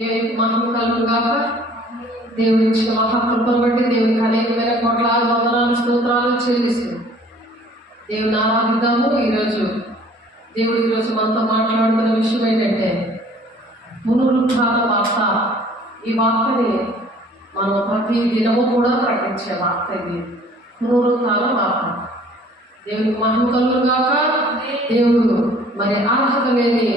దేవునికి మహిమ కలుగును గాక. దేవుని ఇచ్చిన మహాకృపను బట్టి దేవునికి అనేకమైన కోట్లాది వందనాలు స్తోత్రాలు చెల్లిస్తూ దేవుని ఆరాధిద్దాము. ఈరోజు మనతో మాట్లాడుతున్న విషయం ఏంటంటే పునరుత్థాన వార్త. ఈ వార్తని మనం ప్రతి దినము కూడా ప్రకటించే వార్త ఇది, పునరుత్థాన వార్త. దేవునికి మహిమ కలుగును గాక. దేవుడు మరి అర్హత లేని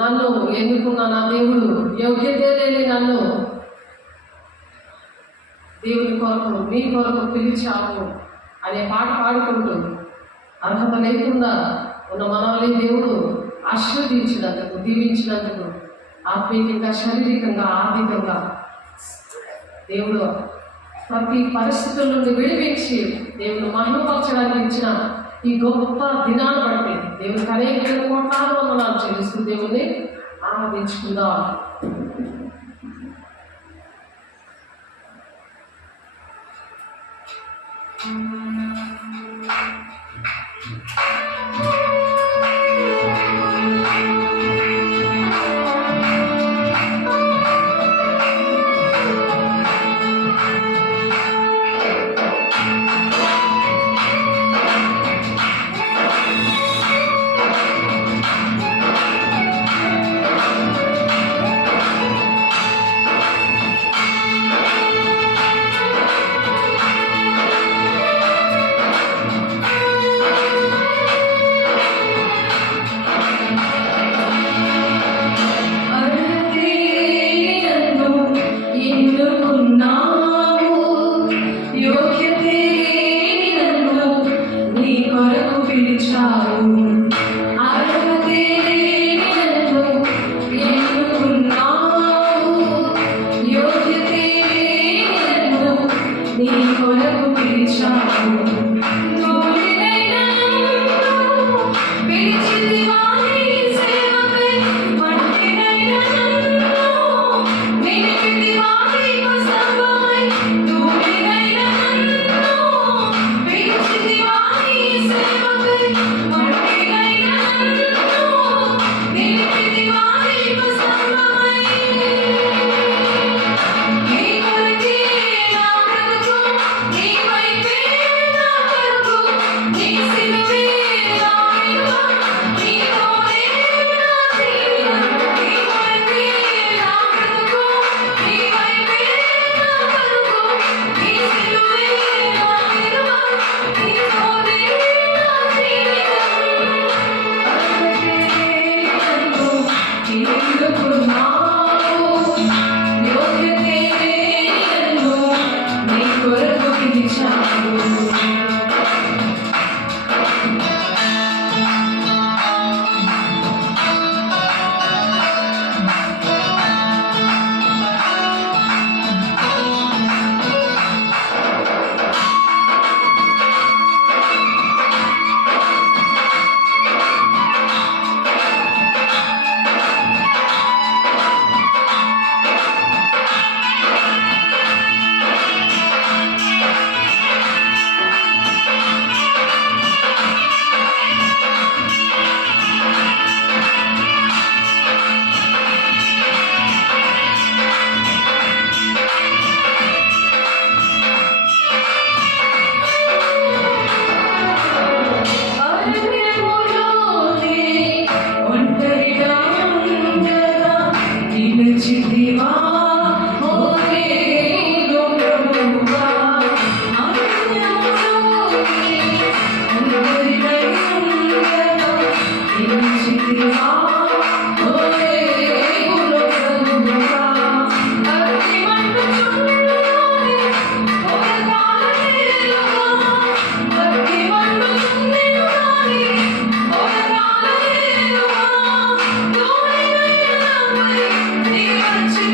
నన్ను ఎన్నుకున్న నా దేవుడు, యోగ్యత లేని నన్ను దేవుని కొరకు నీ కొరకు పిలిచావు అనే పాట పాడుకుంటూ అర్హత లేకుండా ఉన్న మనల్ని దేవుడు ఆశీర్వదించినందుకు, దీవించినందుకు ఆత్మీయంగా, శారీరకంగా, ఆర్థికంగా దేవుడు ప్రతి పరిస్థితుల నుండి విడిపించి దేవుడు మహిమపరచడానికి ఇచ్చిన ఈ గొప్ప దినాన్ని బట్టి దేవునికి అనేక కోట్లాది వందనాలు చెల్లిస్తూ దేవుని ఆరాధించుకుందాం.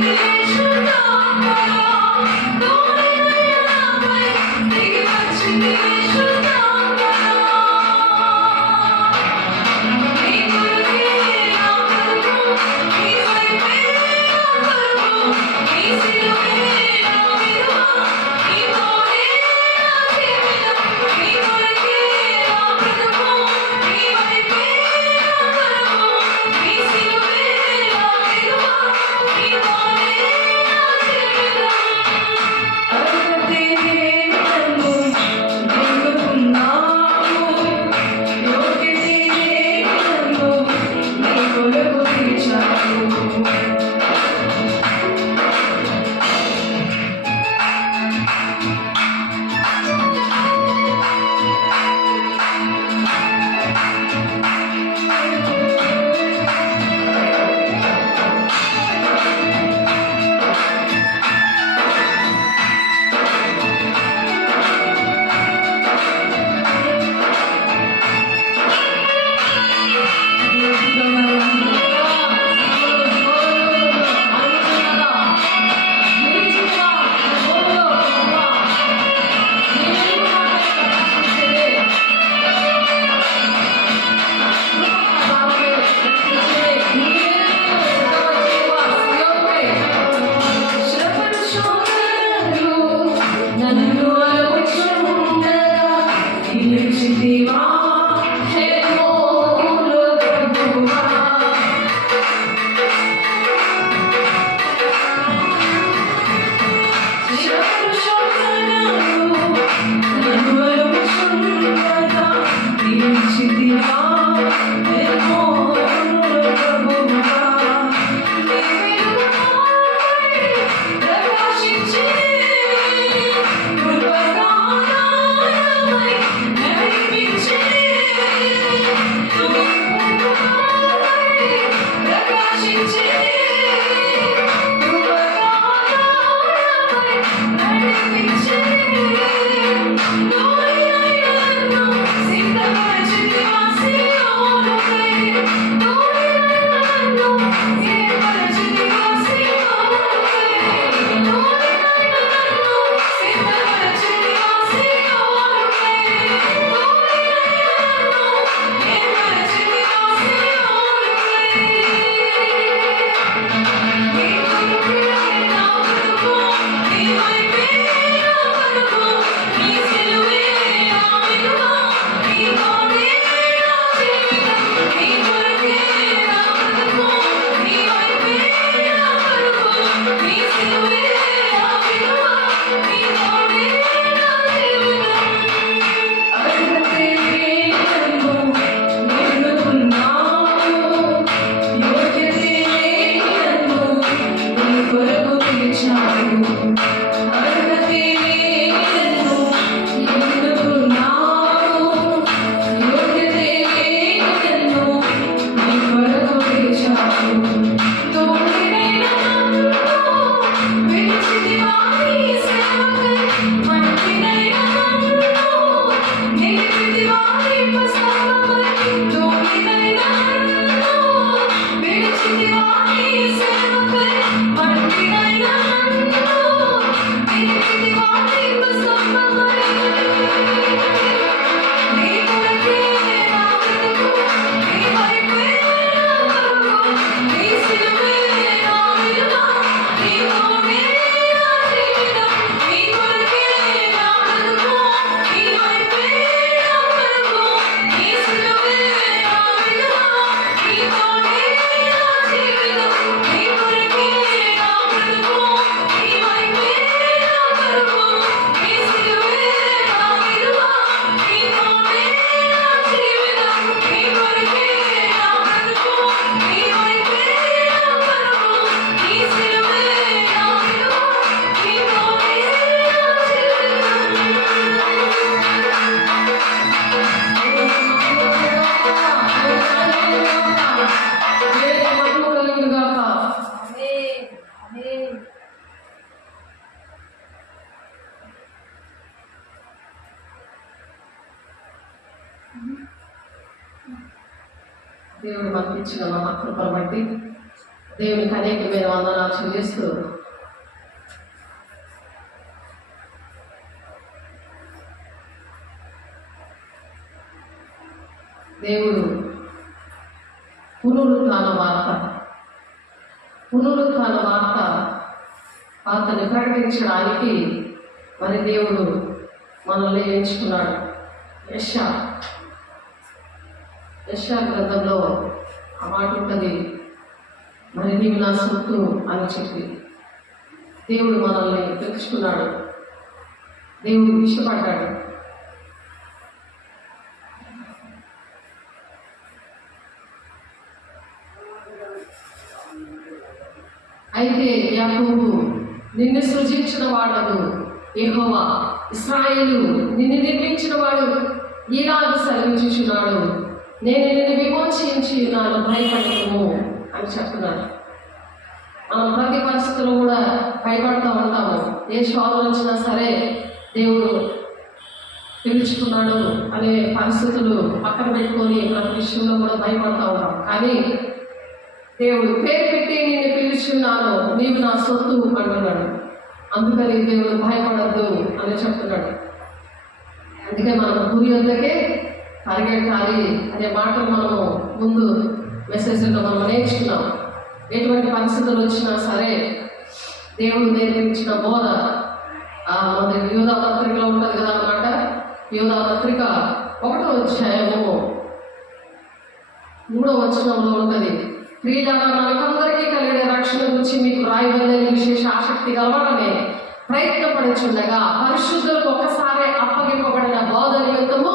Yeah. కొరకు పిలిచాడు. అర్హతే లేదెన్నో ఎందుకున్నావు, యోగ్యతే లేదెన్నో నీ కొరకు పిలిచాడు. తోడినైన నన్ను విడిచితివా నీ సేవకై, మట్టినైన నన్ను నిలిపితివా నీ పస్తంభమై. తోడినైన నన్ను విడిచితివా నీ సేవకై, మట్టినైన నన్ను నిలిపితివా నీ పస్తంభమై. నీ కొరకే నా బ్రతుకు, నీ వైపే నా పరుగు, నీ సిలువే నా విలువ, నీ తోడే నా జీవితం. నీ కొరకే నా బ్రతుకు, నీ వైపే నా పరుగు, నీ సిలువే నా విలువ, నీ తోడే నా జీవితం. నీ కొరకే నా బ్రతుకు, నీ వైపే నా పరుగు, నీ సిలువే నా విలువ, నీ తోడే నా జీవితం. నీ కొరకే నా బ్రతుకు, నీ వైపే నా పరుగు, నీ సిలువే నా విలువ, నీ తోడే నా జీవితం. దేవుడు మనకి ఇచ్చిన మహాకృపను బట్టి దేవునికి అనేకమైన వందనాలు చెల్లిస్తూ దేవుడు పునరుత్థాన వార్తని ప్రకటించడానికి మరి దేవుడు మనల్ని ఎంచుకున్నాడు. యెషయా గ్రంథంలో ఆ మాట ఉంటుంది, మరి నీవు నా సొత్తు అని చెప్పి దేవుడు మనల్ని తెలుసుకున్నాడు, దేవుడు ఇష్టపడ్డాడు. అయితే యాకోబు నిన్ను సృజించిన వాడను యెహోవా, ఇశ్రాయేలు నిన్ను నిర్మించిన వాడు ఈలాగు సెలవిచ్చుచున్నాడు, నేను నిన్ను విమోచించి ఉన్నాను, భయపడము అని చెప్తున్నారు. మనం ప్రతి పరిస్థితుల్లో కూడా భయపడుతూ ఉంటాము. ఏ శోధన వచ్చినా సరే దేవుడు పిలుచుకున్నాడు అనే పరిస్థితులు పక్కన పెట్టుకొని ప్రతి విషయంలో కూడా భయపడుతూ ఉంటాం. కానీ దేవుడు పేరు పెట్టి నేను పిలుచున్నాను, నీవు నా సొత్తు అంటున్నాడు. అందుకని దేవుడు భయపడద్దు అని చెప్తున్నాడు. అందుకే మనం గురి వద్దకే పరిగెట్టాలి అనే మాటలు మనము ముందు మెసేజ్లో మనం నేర్చుకున్నాం. ఎటువంటి పరిస్థితులు వచ్చినా సరే దేవుడు నేర్పించిన బోధ మన యోధా పత్రికలో ఉంటుంది కదా అన్నమాట. యోధా పత్రిక 1వ అధ్యాయము 3వ వచనంలో ఉంటుంది, ప్రియులారా మనకందరికీ కలిగిన రక్షణ గురించి మీకు రాయబడిన విశేష ఆసక్తి గలవాలనే ప్రయత్నపడుచుండగా పరిశుద్ధులకు ఒకసారి అప్పగింపబడిన బోధ నిమిత్తము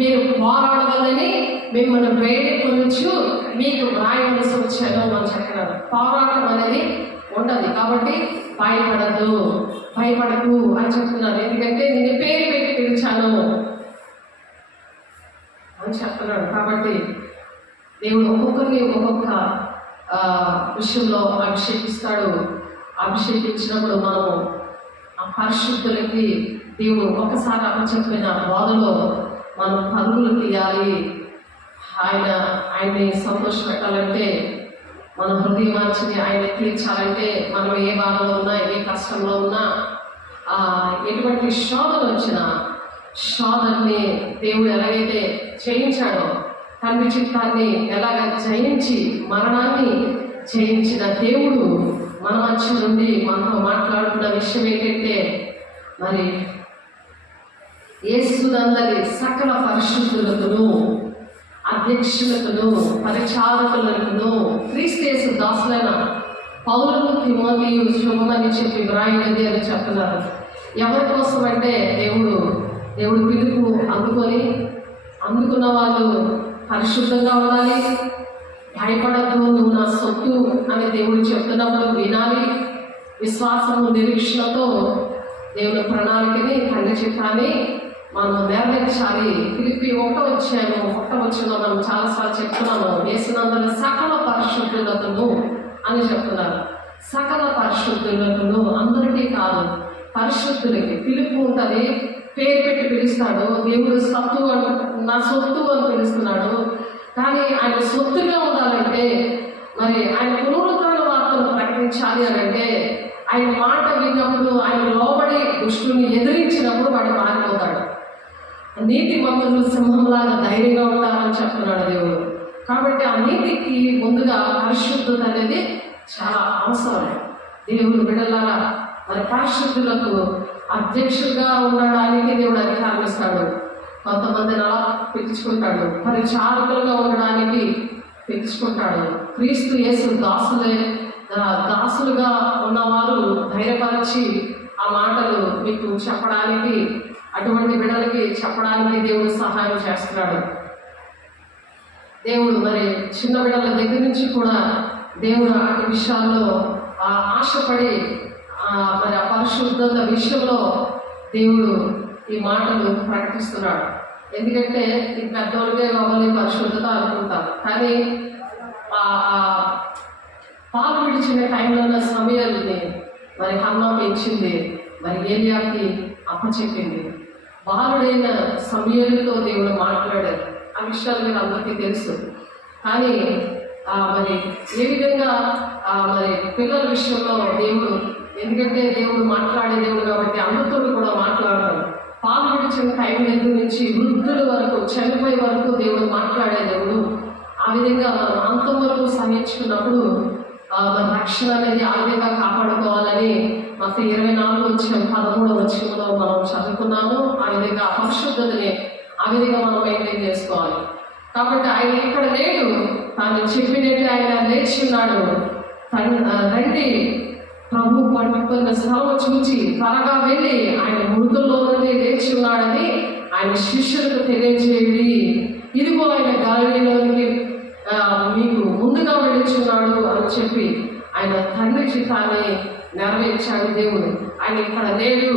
మీరు పోరాడవలని మిమ్మల్ని వేడుకొనుచు మీకు వ్రాయవలసి వచ్చాను అని చెప్పినారు. పోరాటం అనేది ఉండదు కాబట్టి భయపడకు అని చెప్తున్నారు. ఎందుకంటే నేను పేరు పెట్టి పిలిచాను అని చెప్తున్నాడు. కాబట్టి దేవుడు ఒక్కొక్కరిని ఒక్కొక్క విషయంలో అభిషేకిస్తాడు. అభిషేకించినప్పుడు మనము ఆ పరిశుద్ధులకి దేవుడు ఒకసారి అప్పచెప్పిన బోధలో మనం పరుగులు తీయాలి. ఆయన్ని సంతోషపెట్టాలంటే, మన హృదయవాంఛని ఆయన తీర్చాలంటే, మనం ఏ బాధలో ఉన్నా ఏ కష్టంలో ఉన్నా ఎటువంటి శోధన వచ్చినా శోధనని దేవుడు ఎలాగైతే జయించాడో, తండ్రి చిత్తాన్ని ఎలాగ జయించి మరణాన్ని జయించిన దేవుడు మన మధ్య నుండి మనతో మాట్లాడుతున్న విషయం ఏంటంటే, మరి యేసునందరి సకల పరిశుద్ధులకును అధ్యక్షులకును పరిచారకులకును క్రీస్తు యేసు దాసులైన పౌలును తిమోతియు శుభమని చెప్పి వ్రాయినది అని చెప్తున్నారు. ఎవరి కోసం అంటే దేవుడు పిలుపు అందుకున్న వాళ్ళు పరిశుద్ధంగా ఉండాలి. భయపడద్దు, నువ్వు నా సొత్తు అని దేవుడు చెప్తున్నప్పుడు వినాలి. విశ్వాసము నిరీక్షణతో దేవుని ప్రణాళికని తండ్రి చిత్తాన్ని మనం నెరవేర్చాలి. ఫిలిప్పి 1:1 మనం చాలాసార్లు చెప్తున్నాము. యేసునందరి సకల పరిశుద్ధులకును అని చెప్తున్నారు. సకల పరిశుద్ధులకును అందరికీ కాదు, పరిశుద్ధులకి. పిలుపు ఉంటుంది, పేరు పెట్టి పిలుస్తాడు. దేవుడు సత్తు నా సొత్తు అని పిలుస్తున్నాడు. కానీ ఆయన సొత్తుగా ఉండాలంటే, మరి ఆయన పునరుద్ధరణ వార్తను ప్రకటించాలి అని అంటే, ఆయన మాట విన్నప్పుడు, ఆయన లోబడి దుష్టుని ఎదిరించినప్పుడు వాడు మారిపోతాడు. నీతి మంతులు సింహంలాగా ధైర్యంగా ఉంటారని చెప్తున్నాడు దేవుడు. కాబట్టి ఆ నీతికి ముందుగా పరిశుద్ధత అనేది చాలా అవసరం. దేవుడు బిడ్డలారా మరి పరిశుద్ధులకు అధ్యక్షులుగా ఉండడానికి దేవుడు అధికారం ఇస్తాడు. కొంతమందిని అలా పిలుచుకుంటాడు, పరిచారకులుగా ఉండడానికి పిలుచుకుంటాడు. క్రీస్తు యేసు దాసులుగా ఉన్నవారు ధైర్యపరిచి ఆ మాటలు మీకు చెప్పడానికి, అటువంటి బిడ్డలకి చెప్పడానికి దేవుడు సహాయం చేస్తున్నాడు. దేవుడు మరి చిన్న బిడ్డల దగ్గర నుంచి కూడా దేవుడు అటు విషయాల్లో ఆశపడి మరి ఆ పరిశుద్ధత విషయంలో దేవుడు ఈ మాటలు ప్రకటిస్తున్నాడు. ఎందుకంటే ఈ పెద్దోళ్ళకే కావాలి పరిశుద్ధత అనుకుంటారు. కానీ పాలు విడిచిన టైంలో సమయాన్ని మరి హన్నా పెంచింది, మరి ఏలియాకి అప్పచెప్పింది. బాలుడైన సమయాలతో దేవుడు మాట్లాడారు. ఆ విషయాలు మీరు అందరికీ తెలుసు. కానీ మరి ఏ విధంగా మరి పిల్లల విషయంలో దేవుడు, ఎందుకంటే దేవుడు మాట్లాడే దేవుడు కాబట్టి అందరితో కూడా మాట్లాడతాడు. పాలు విడిచిన టైం దగ్గర నుంచి వృద్ధుల వరకు, చనిపోయే వరకు దేవుడు మాట్లాడే దేవుడు. ఆ విధంగా మనం అంతం వరకు సహించుకున్నప్పుడు మన రక్షణ అనేది ఆ విధంగా కాపాడుకోవాలని మత్తయి 24:13 మనం చదువుకున్నాము. ఆ విధంగా పరిశుద్ధతని ఆ విధంగా మనం మెయింటైన్ చేసుకోవాలి. కాబట్టి ఆయన ఇక్కడ లేడు, తాను చెప్పినట్టు ఆయన లేచి ఉన్నాడు. రండి ప్రభు పట్టుకున్న శ్రమ చూచి త్వరగా వెళ్ళి ఆయన మృతుల్లో నుండి లేచి ఉన్నాడని ఆయన శిష్యులకు తెలియజేయండి. ఇదిగో ఆయన గలిలయలోనికి మీకు ముందుగా వెళ్ళుచున్నాడు అని చెప్పి ఆయన తండ్రి చిత్తాన్ని నెరవేర్చాడు దేవుడు. ఆయన ఇక్కడ లేడు.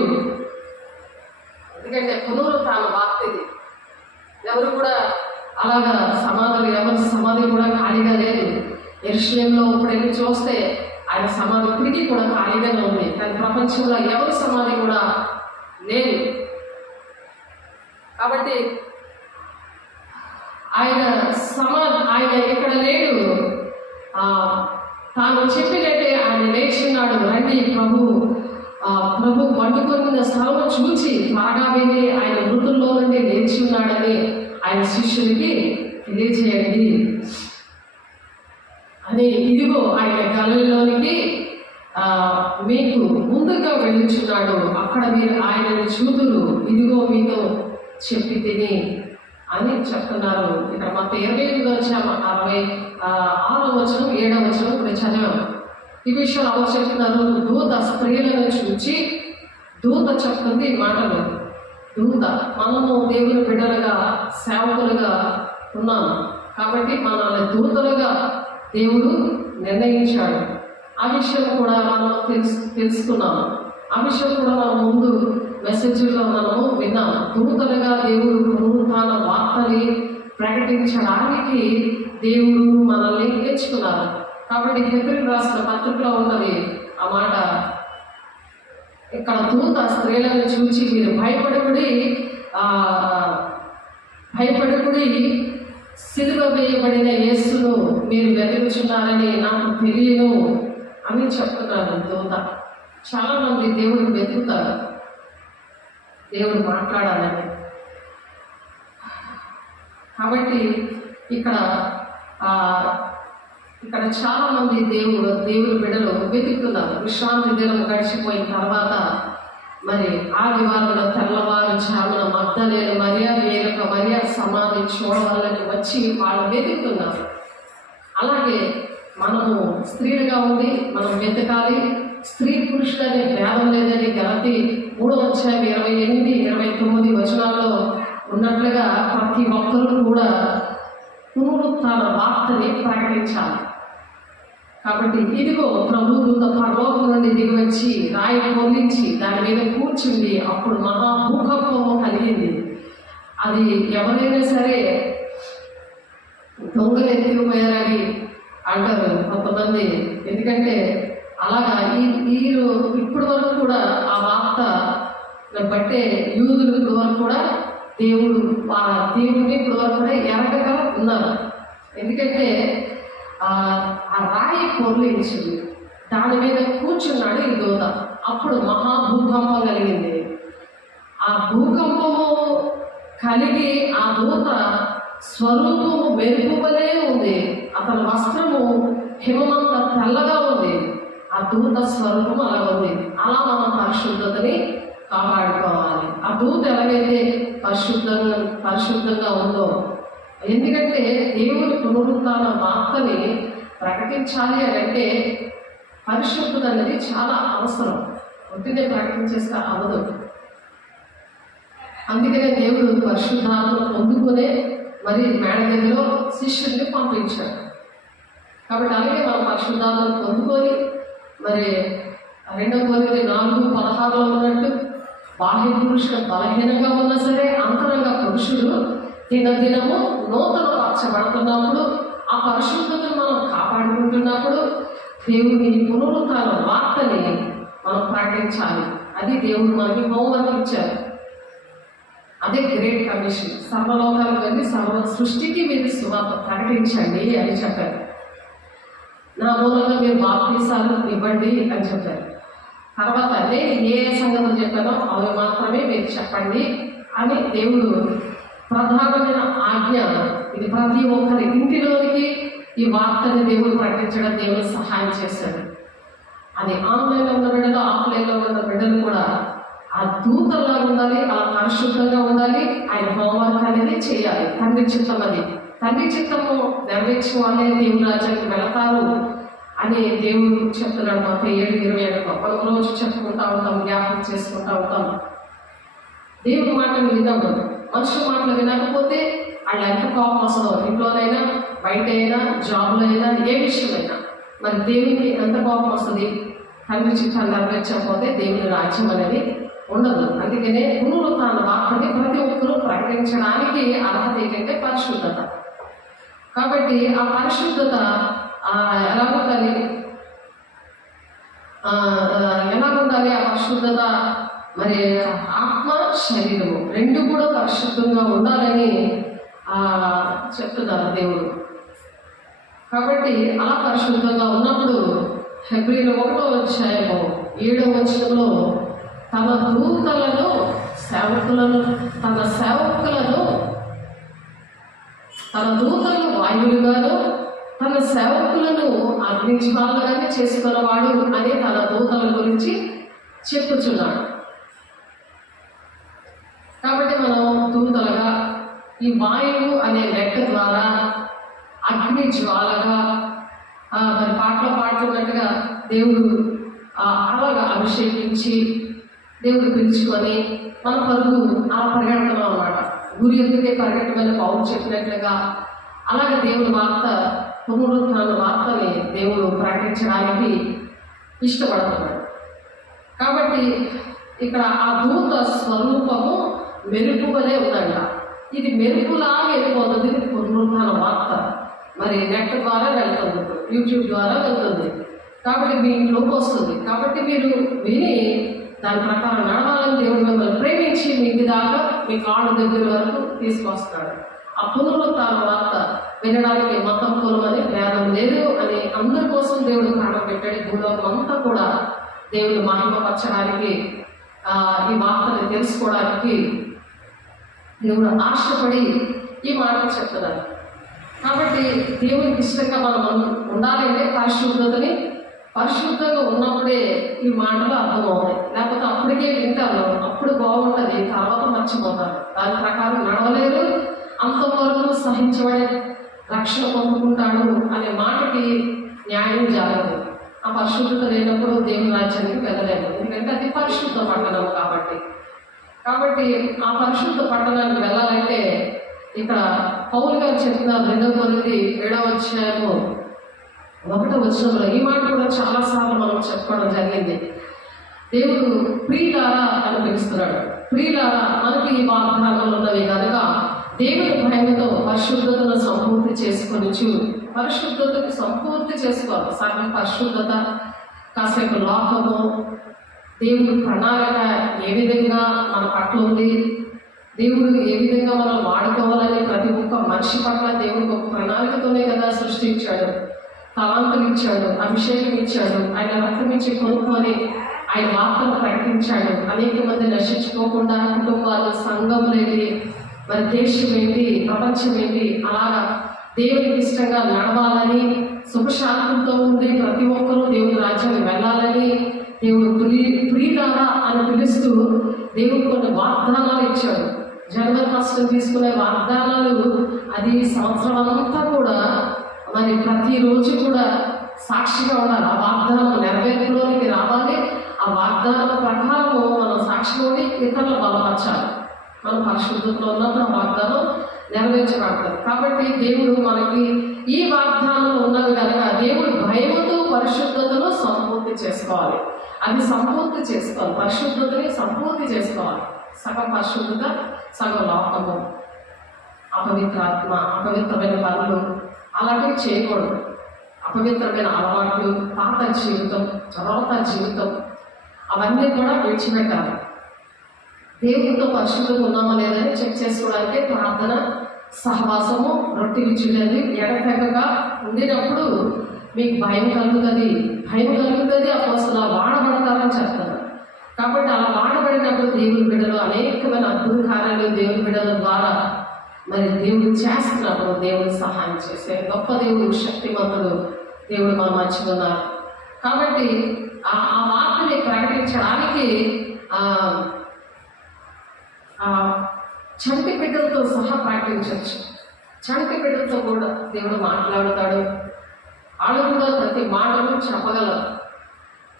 ఎందుకంటే పునరుత్థాన వార్త ఇది. ఎవరు కూడా అలాగా ఎవరి సమాధి కూడా ఖాళీగా లేదు. యెరూషలేములో ఇప్పుడు వెళ్ళి చూస్తే ఆయన సమాధి ఇప్పటికీ కూడా ఖాళీగానే ఉంది. కానీ ప్రపంచంలో ఎవరి సమాధి కూడా లేదు. కాబట్టి ఆయన ఇక్కడ లేడు. తాను చెప్పినట్టే ఆయన లేచున్నాడు. రండి ప్రభు పండుకొన్న స్థలం చూచి త్వరగా వెళ్ళి ఆయన మృతుల్లో నుండి లేచి ఉన్నాడని ఆయన శిష్యులకి తెలియజేయండి అని. ఇదిగో ఆయన గలిలయలోనికి మీకు ముందుగా వెళ్ళుచున్నాడు, అక్కడ మీరు ఆయనను చూదురు, ఇదిగో మీతో చెప్పి తిని అని చెప్తున్నారు. ఇక్కడ మత్తయి 28:66 ఇప్పుడు చదివాము. ఈ విషయాలు ఎవరు చెప్తున్నారు? దూత స్త్రీలను చూచి దూత చెప్తుంది మాటలు. దూత మనము దేవుని బిడ్డలుగా సేవకులుగా ఉన్నాము కాబట్టి మనల్ని దూతలుగా దేవుడు నిర్ణయించాడు. ఆ విషయం కూడా మనం తెలుసుకున్నాము. ఆ విషయం కూడా మనం ముందు మెసేజ్లో మనము విన్నాము. దూతలుగా దేవుడు పునరుత్థాన వార్తని ప్రకటించడానికి దేవుడు మనల్ని ఎంచుకున్నారు. కాబట్టి హెబ్రీయులకు రాసిన పత్రికలో ఉన్నది ఆ మాట. ఇక్కడ దూత స్త్రీలను చూచి మీరు భయపడకుడి, సిలువ వేయబడిన యేసును మీరు వెతుకుచున్నారని నాకు తెలియను అని చెప్తున్నాను. దూత చాలా మంది దేవుడు వెతుకుతారు, దేవుడు మాట్లాడాలని. కాబట్టి ఇక్కడ చాలా మంది దేవుడి బిడ్డలు వెతుకుతున్నారు. విశ్రాంతి దినం గడిచిపోయిన తర్వాత మరి ఆదివారంలో తెల్లవారు జామున మగ్దలేని మరియ వేరొక మరియ సమాధి చూడవాలని వచ్చి వాళ్ళు వెతుకుతున్నారు. అలాగే మనము స్త్రీలుగా ఉంది, మనం వెతకాలి. స్త్రీ పురుషులనే భేదం లేదని గలతీ 3:28-29 ఉన్నట్లుగా ప్రతి ఒక్కరూ కూడా పునరుత్థాన వార్తని ప్రకటించాలి. కాబట్టి ఇదిగో ప్రభు దూత పరలోకం నుండి దిగి వచ్చి రాయి పొందించి దాని మీద కూర్చుంది. అప్పుడు మహాభూకంపము కలిగింది. అది ఎవరైనా సరే దొంగలు ఎత్తుకుపోయారని అంటారు కొంతమంది. ఎందుకంటే అలాగా ఇప్పటి వరకు కూడా ఆ వార్త బట్టే యూదులు ఇప్పటి వరకు కూడా దేవుడిని ఇప్పటి వరకు కూడా ఎరగగా ఉన్నారు. ఎందుకంటే ఆ రాయి పొర్లించింది, దాని మీద కూర్చున్నాడు ఈ దూత. అప్పుడు మహాభూకంపం కలిగింది. ఆ భూకంపము కలిగి ఆ దూత స్వరూపము మెరుపువలే ఉంది. అతని వస్త్రము హిమమంత తెల్లగా ఉంది. ఆ దూత స్వరూపం అలా ఉంది. అలా మనం పరిశుద్ధతని కాపాడుకోవాలి. ఆ దూత ఎలాగైతే పరిశుద్ధంగా ఉందో, ఎందుకంటే దేవుని పునరుత్థాన వార్తని ప్రకటించాలి అని అంటే పరిశుద్ధత అనేది చాలా అవసరం. ఒట్టినే ప్రకటించేస్తే అవ్వదు. అందుకనే దేవుడు పరిశుద్ధాత్మను పొందుకునే మరి మేడగదిలో శిష్యుల్ని పంపించాడు. కాబట్టి అలాగే మనం పరిశుద్ధాత్మను పొందుకొని మరి 2 కొరింథీ 4:16 ఉన్నట్టు బాహ్య పురుషుడు బలహీనంగా ఉన్నా సరే అంతరంగ పురుషుడు దినదినము నూతన పరచబడుతున్నప్పుడు, ఆ పరిశుద్ధతను మనం కాపాడుకుంటున్నప్పుడు దేవుని పునరుత్థాన వార్తని మనం ప్రకటించాలి. అది దేవుడు మనకి హోంవర్క్ ఇచ్చారు. అదే గ్రేట్ కమిషన్. సర్వలోకాలకు వెళ్ళి సర్వ సృష్టికి మీరు సువార్త ప్రకటించండి అని చెప్పారు. నా మూలంగా మీరు బాప్తీసాలు ఇవ్వండి అని చెప్పారు. తర్వాత నేను ఏ సంగతులు చెప్పానో అవి మాత్రమే మీరు చెప్పండి అని దేవుడు ప్రధానమైన ఆజ్ఞ. ఇది ప్రతి ఒక్కరి ఇంటిలోనికి ఈ వార్తని దేవుడు ప్రకటించడం దేవుడు సహాయం చేశాడు. అది ఆన్లైన్లో ఉన్న బిడ్డలు, ఆఫ్లైన్లో ఉన్న బిడ్డలు కూడా ఆ దూతల్లా ఉండాలి, అలా పరిశుద్ధంగా ఉండాలి. ఆయన హోంవర్క్ అనేది చేయాలి. తండ్రి చిత్తం అది. తండ్రి చిత్తము నెరవేర్చే వాళ్ళే దేవుని రాజ్యానికి వెళతారు అని దేవుడు చెప్తున్నాడు. మాకు 7:27 ఒక రోజు చెప్పుకుంటా ఉంటాం, జ్ఞాపకం చేసుకుంటా ఉంటాం. దేవుడి మాటలు విన్నాము. మనుషుల మాటలు వినకపోతే వాళ్ళు ఎంత కోపం వస్తుందో, ఇంట్లోనైనా బయట అయినా జాబ్లో అయినా ఏ విషయమైనా మరి దేవునికి ఎంత కోపం వస్తుంది. తండ్రి చిత్తాన్ని నెరవేర్చకపోతే దేవుని రాజ్యం అనేది ఉండదు. అందుకనే పునరుత్థాన వార్తని ప్రతి ఒక్కరూ ప్రకటించడానికి అర్హత ఏంటంటే పరిశుద్ధత. కాబట్టి ఆ పరిశుద్ధత ఎలా ఉండాలి? ఆ పరిశుద్ధత మరి ఆత్మ శరీరము రెండు కూడా పరిశుద్ధంగా ఉండాలని చెప్తున్నారు దేవుడు. కాబట్టి అలా పరిశుద్ధంగా ఉన్నప్పుడు హెబ్రీయుల 1:7 తన దూతలను తన దూతలను వాయువులుగాను తన సేవకులను అగ్నిజ్వాలగానే చేసుకున్నవాడు అని తన దూతల గురించి చెప్పుచున్నాడు. కాబట్టి మనం దూతలుగా ఈ వాయువు అనే లెక్క ద్వారా అగ్ని జ్వాలగా మరి పాటలు పాడుతున్నట్టుగా దేవుడు అలాగా అభిషేకించి దేవుడు పిలుచుకొని మన పరుగు అలా పరిగెడతాం అన్నమాట. గురి ఎత్తుకే పరిగెట్టమని పౌలు చెప్పినట్లుగా అలాగే దేవుని వార్త, పునరుత్థాన వార్తని దేవుడు ప్రకటించడానికి ఇష్టపడుతున్నాడు. కాబట్టి ఇక్కడ ఆ దూత స్వరూపము మెరుపు వలె ఉందంట. ఇది మెరుపులాగా వెళ్ళిపోతుంది. ఇది పునరుత్థాన వార్త మరి నెట్ ద్వారా వెళ్తుంది, యూట్యూబ్ ద్వారా వెళ్తుంది. కాబట్టి మీ ఇంట్లోకి వస్తుంది. కాబట్టి మీరు విని దాని ప్రకారం నడవాలని దేవుడు మిమ్మల్ని ప్రేమించి మీకు దాకా మీ కాళ్ళ దగ్గర వరకు తీసుకొస్తాడు. ఆ పునరుత్థాన వార్త వినడానికి మతం కులమని భేదం లేదు అని అందరి కోసం దేవుడు ప్రాణం పెట్టాడు. భూలోకం అంతా కూడా దేవుడు మహిమపరచడానికి ఈ వార్తని తెలుసుకోవడానికి దేవుడు ఆశపడి ఈ మాట చెప్తున్నారు. కాబట్టి దేవునికి ఇష్టంగా మనం ఉండాలంటే పరిశుద్ధంగా ఉన్నప్పుడే ఈ మాటలు అర్థమవుతాయి. లేకపోతే అప్పటికే వింటారు, అప్పుడు బాగుంటుంది, తర్వాత మర్చిపోతారు. దాని ప్రకారం నడవలేరు. అంతవరకు సహించబడే రక్షణ పొందుకుంటాడు అనే మాటకి న్యాయం జరగదు. ఆ పరిశుద్ధత లేనప్పుడు దేవుని రాజ్యానికి వెళ్ళలేదు. ఎందుకంటే అది పరిశుద్ధ పట్టణం కాబట్టి ఆ పరిశుద్ధ పట్టణానికి వెళ్ళాలంటే ఇక్కడ పౌలు గారు చెప్తున్నారు 2 కొరింథీ 7:1 ఒకటో వచనంలో ఈ మాట కూడా చాలాసార్లు మనం చెప్పుకోవడం జరిగింది. దేవుడు ప్రియులారా అని పిలుస్తున్నాడు. ప్రియులారా, మనకి ఈ వాగ్దానాలు ఉన్నవి కనుక దేవుని భయంతో పరిశుద్ధతను సంపూర్తి చేసుకొనిచు, పరిశుద్ధతను సంపూర్తి చేసుకోవాలి. సగం పరిశుద్ధత, కాసేపు లోకము, దేవుడి ప్రణాళిక ఏ విధంగా మన పట్ల ఉంది, దేవుడు ఏ విధంగా మనం వాడుకోవాలని ప్రతి ఒక్క మనిషి పట్ల దేవుడికి ఒక ప్రణాళికతోనే కదా సృష్టించాడు. తలాంతులు ఇచ్చాడు, అభిషేకం ఇచ్చాడు, ఆయన రక్తం ఇచ్చి కొనుక్కొని ఆయన వార్తను ప్రకటించాడు. అనేక మంది నశించుకోకుండా కుటుంబాలు, సంఘములేంటి, మరి దేశం ఏంటి, ప్రపంచం ఏంటి, అలాగా దేవునికి ఇష్టంగా నడవాలని, సుఖశాంతులతో ఉంది ప్రతి ఒక్కరూ దేవుని రాజ్యాన్ని వెళ్ళాలని దేవుడు ప్రియులారా అని పిలుస్తూ దేవుడు కొన్ని వాగ్దానాలు ఇచ్చాడు. జనవరి 1 తీసుకునే వాగ్దానాలు అది సంవత్సరం అంతా కూడా మరి ప్రతిరోజు కూడా సాక్షిగా ఉండాలి. ఆ వాగ్దానం నెరవేర్పులోనికి రావాలి. ఆ వాగ్దానం ప్రకారము మనం సాక్షిగా ఉండి ఇతరులు బలపరచాలి. మనం పరిశుద్ధతలో ఉన్నప్పుడు ఆ వాగ్దానం నెరవేర్చబడతారు. కాబట్టి దేవుడు మనకి ఈ వాగ్దానాలు ఉన్నవి కనుక దేవుడు భయముతో పరిశుద్ధతను సంపూర్తి చేసుకోవాలి. అది సంపూర్తి చేసుకోవాలి. పరిశుద్ధతని సంపూర్తి చేసుకోవాలి. సగం పరిశుద్ధత, సగం లోకము, అపవిత్రాత్మ, అపవిత్రమైన పనులు అలాంటివి చేయకూడదు. అపవిత్రమైన అలవాట్లు, పాత జీవితం, రోత జీవితం అవన్నీ కూడా విడిచిపెట్టాలి. దేవుడితో పరిశుద్ధంగా ఉన్నామా లేదని చెక్ చేసుకోవడానికి ప్రార్థన, సహవాసము, రొట్టెలు చూడండి. ఎడతెగక ఉండినప్పుడు మీకు భయం కలుగుతుంది. అసలు వాడబడతారని చెప్తారు. కాబట్టి అలా వాడబడినప్పుడు దేవుని బిడ్డలు అనేకమైన అద్భుత కార్యాలు దేవుని బిడ్డల ద్వారా మరి దేవుడు చేస్తున్నప్పుడు దేవుడు సహాయం చేసే గొప్ప దేవుడు, శక్తిమంతుడు దేవుడు మన మధ్య ఉన్నారు. కాబట్టి ఆ వార్తని ప్రకటించడానికి చంటి బిడ్డలతో సహా ప్రకటించవచ్చు. చంటి బిడ్డలతో కూడా దేవుడు మాట్లాడుతాడు. వాళ్ళు కూడా ప్రతి మాటను చెప్పగలరు.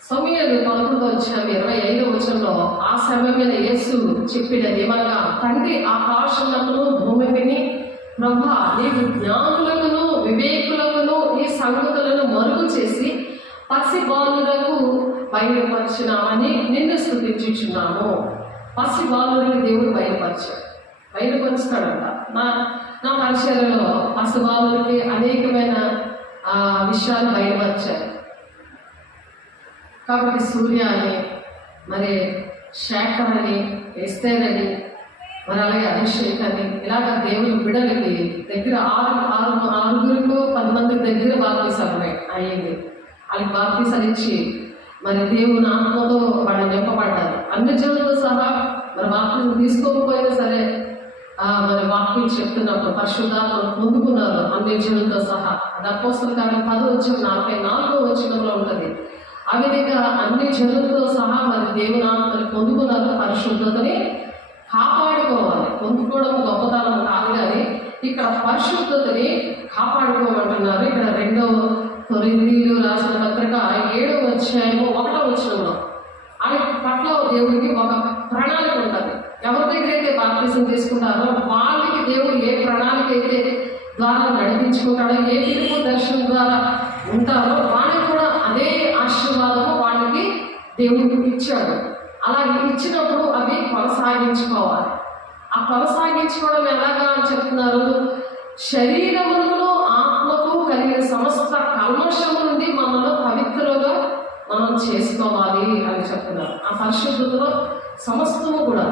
సమూయేలు 11:25 ఆ సమయమైన యేసు చెప్పినది ఏమనగా, తండ్రి ఆకాశములను భూమిని ప్రభా, నీవు జ్ఞానులకును వివేకులకును ఈ సంగతులను మరుగు చేసి పసి బాలులకు బయలుపరిచినామని నిన్ను స్తుతించుచున్నాము. పసి బాలుడిని దేవుడు బయలుపరుస్తాడంట. నా పరిచర్యలో పసి బాలుడికి అనేకమైన విషయాలు బయలుపరిచారు. కాబట్టి సూర్య అని, మరి శేఖర్ అని, ఎస్తేర్ అని, మరి అలాగే అభిషేక్ అని, ఇలాగ దేవుని బిడ్డలకి దగ్గర 6 10 దగ్గర బాప్తీసాలు అయ్యింది. వాళ్ళకి బాప్తీసాలు ఇచ్చి మరి దేవుని ఆత్మతో వాళ్ళు నింపబడ్డారు. అన్ని జనులతో సహా మరి బాప్తీసం తీసుకోకపోయినా సరే మరి వాక్యం చెప్తున్నప్పుడు పరిశుద్ధాత్మను పొందుకున్నారు అన్ని జనులతో సహా. అది అపోస్తలుల కార్యం 10:44 ఉంటుంది. ఆ విధంగా అన్ని జనులతో సహా మరి దేవుని ఆత్మని పొందుకున్నారు. పరిశుద్ధతని కాపాడుకోవాలి. పొందుకోవడం గొప్పతనం కాదు, కానీ ఇక్కడ పరిశుద్ధతని కాపాడుకోమంటున్నారు. ఇక్కడ 2 కొరింథీయులు రాసిన పత్రిక 7:1 ఆయన పట్ల దేవుడికి ఒక ప్రణాళిక ఉంటుంది. ఎవరి దగ్గర అయితే బాప్తిసం తీసుకుంటారో వాళ్ళకి దేవుడు ఏ ప్రణాళిక అయితే ద్వారా నడిపించుకుంటాడో, ఏ పిలుపు దర్శనం ద్వారా ఉంటారో వాళ్ళకి కూడా అదే ఆశీర్వాదము వాళ్ళకి దేవుడికి ఇచ్చాడు. అలా ఇచ్చినప్పుడు అవి కొనసాగించుకోవాలి. ఆ కొనసాగించుకోవడం ఎలాగా అని చెప్తున్నారు, శరీరమును ఆత్మకు కలిగిన సమస్త కల్మషము నుండి మనలో పవిత్రులుగా మనం చేసుకోవాలి అని చెప్తున్నారు. ఆ పరిశుద్ధతలో సమస్తము కూడా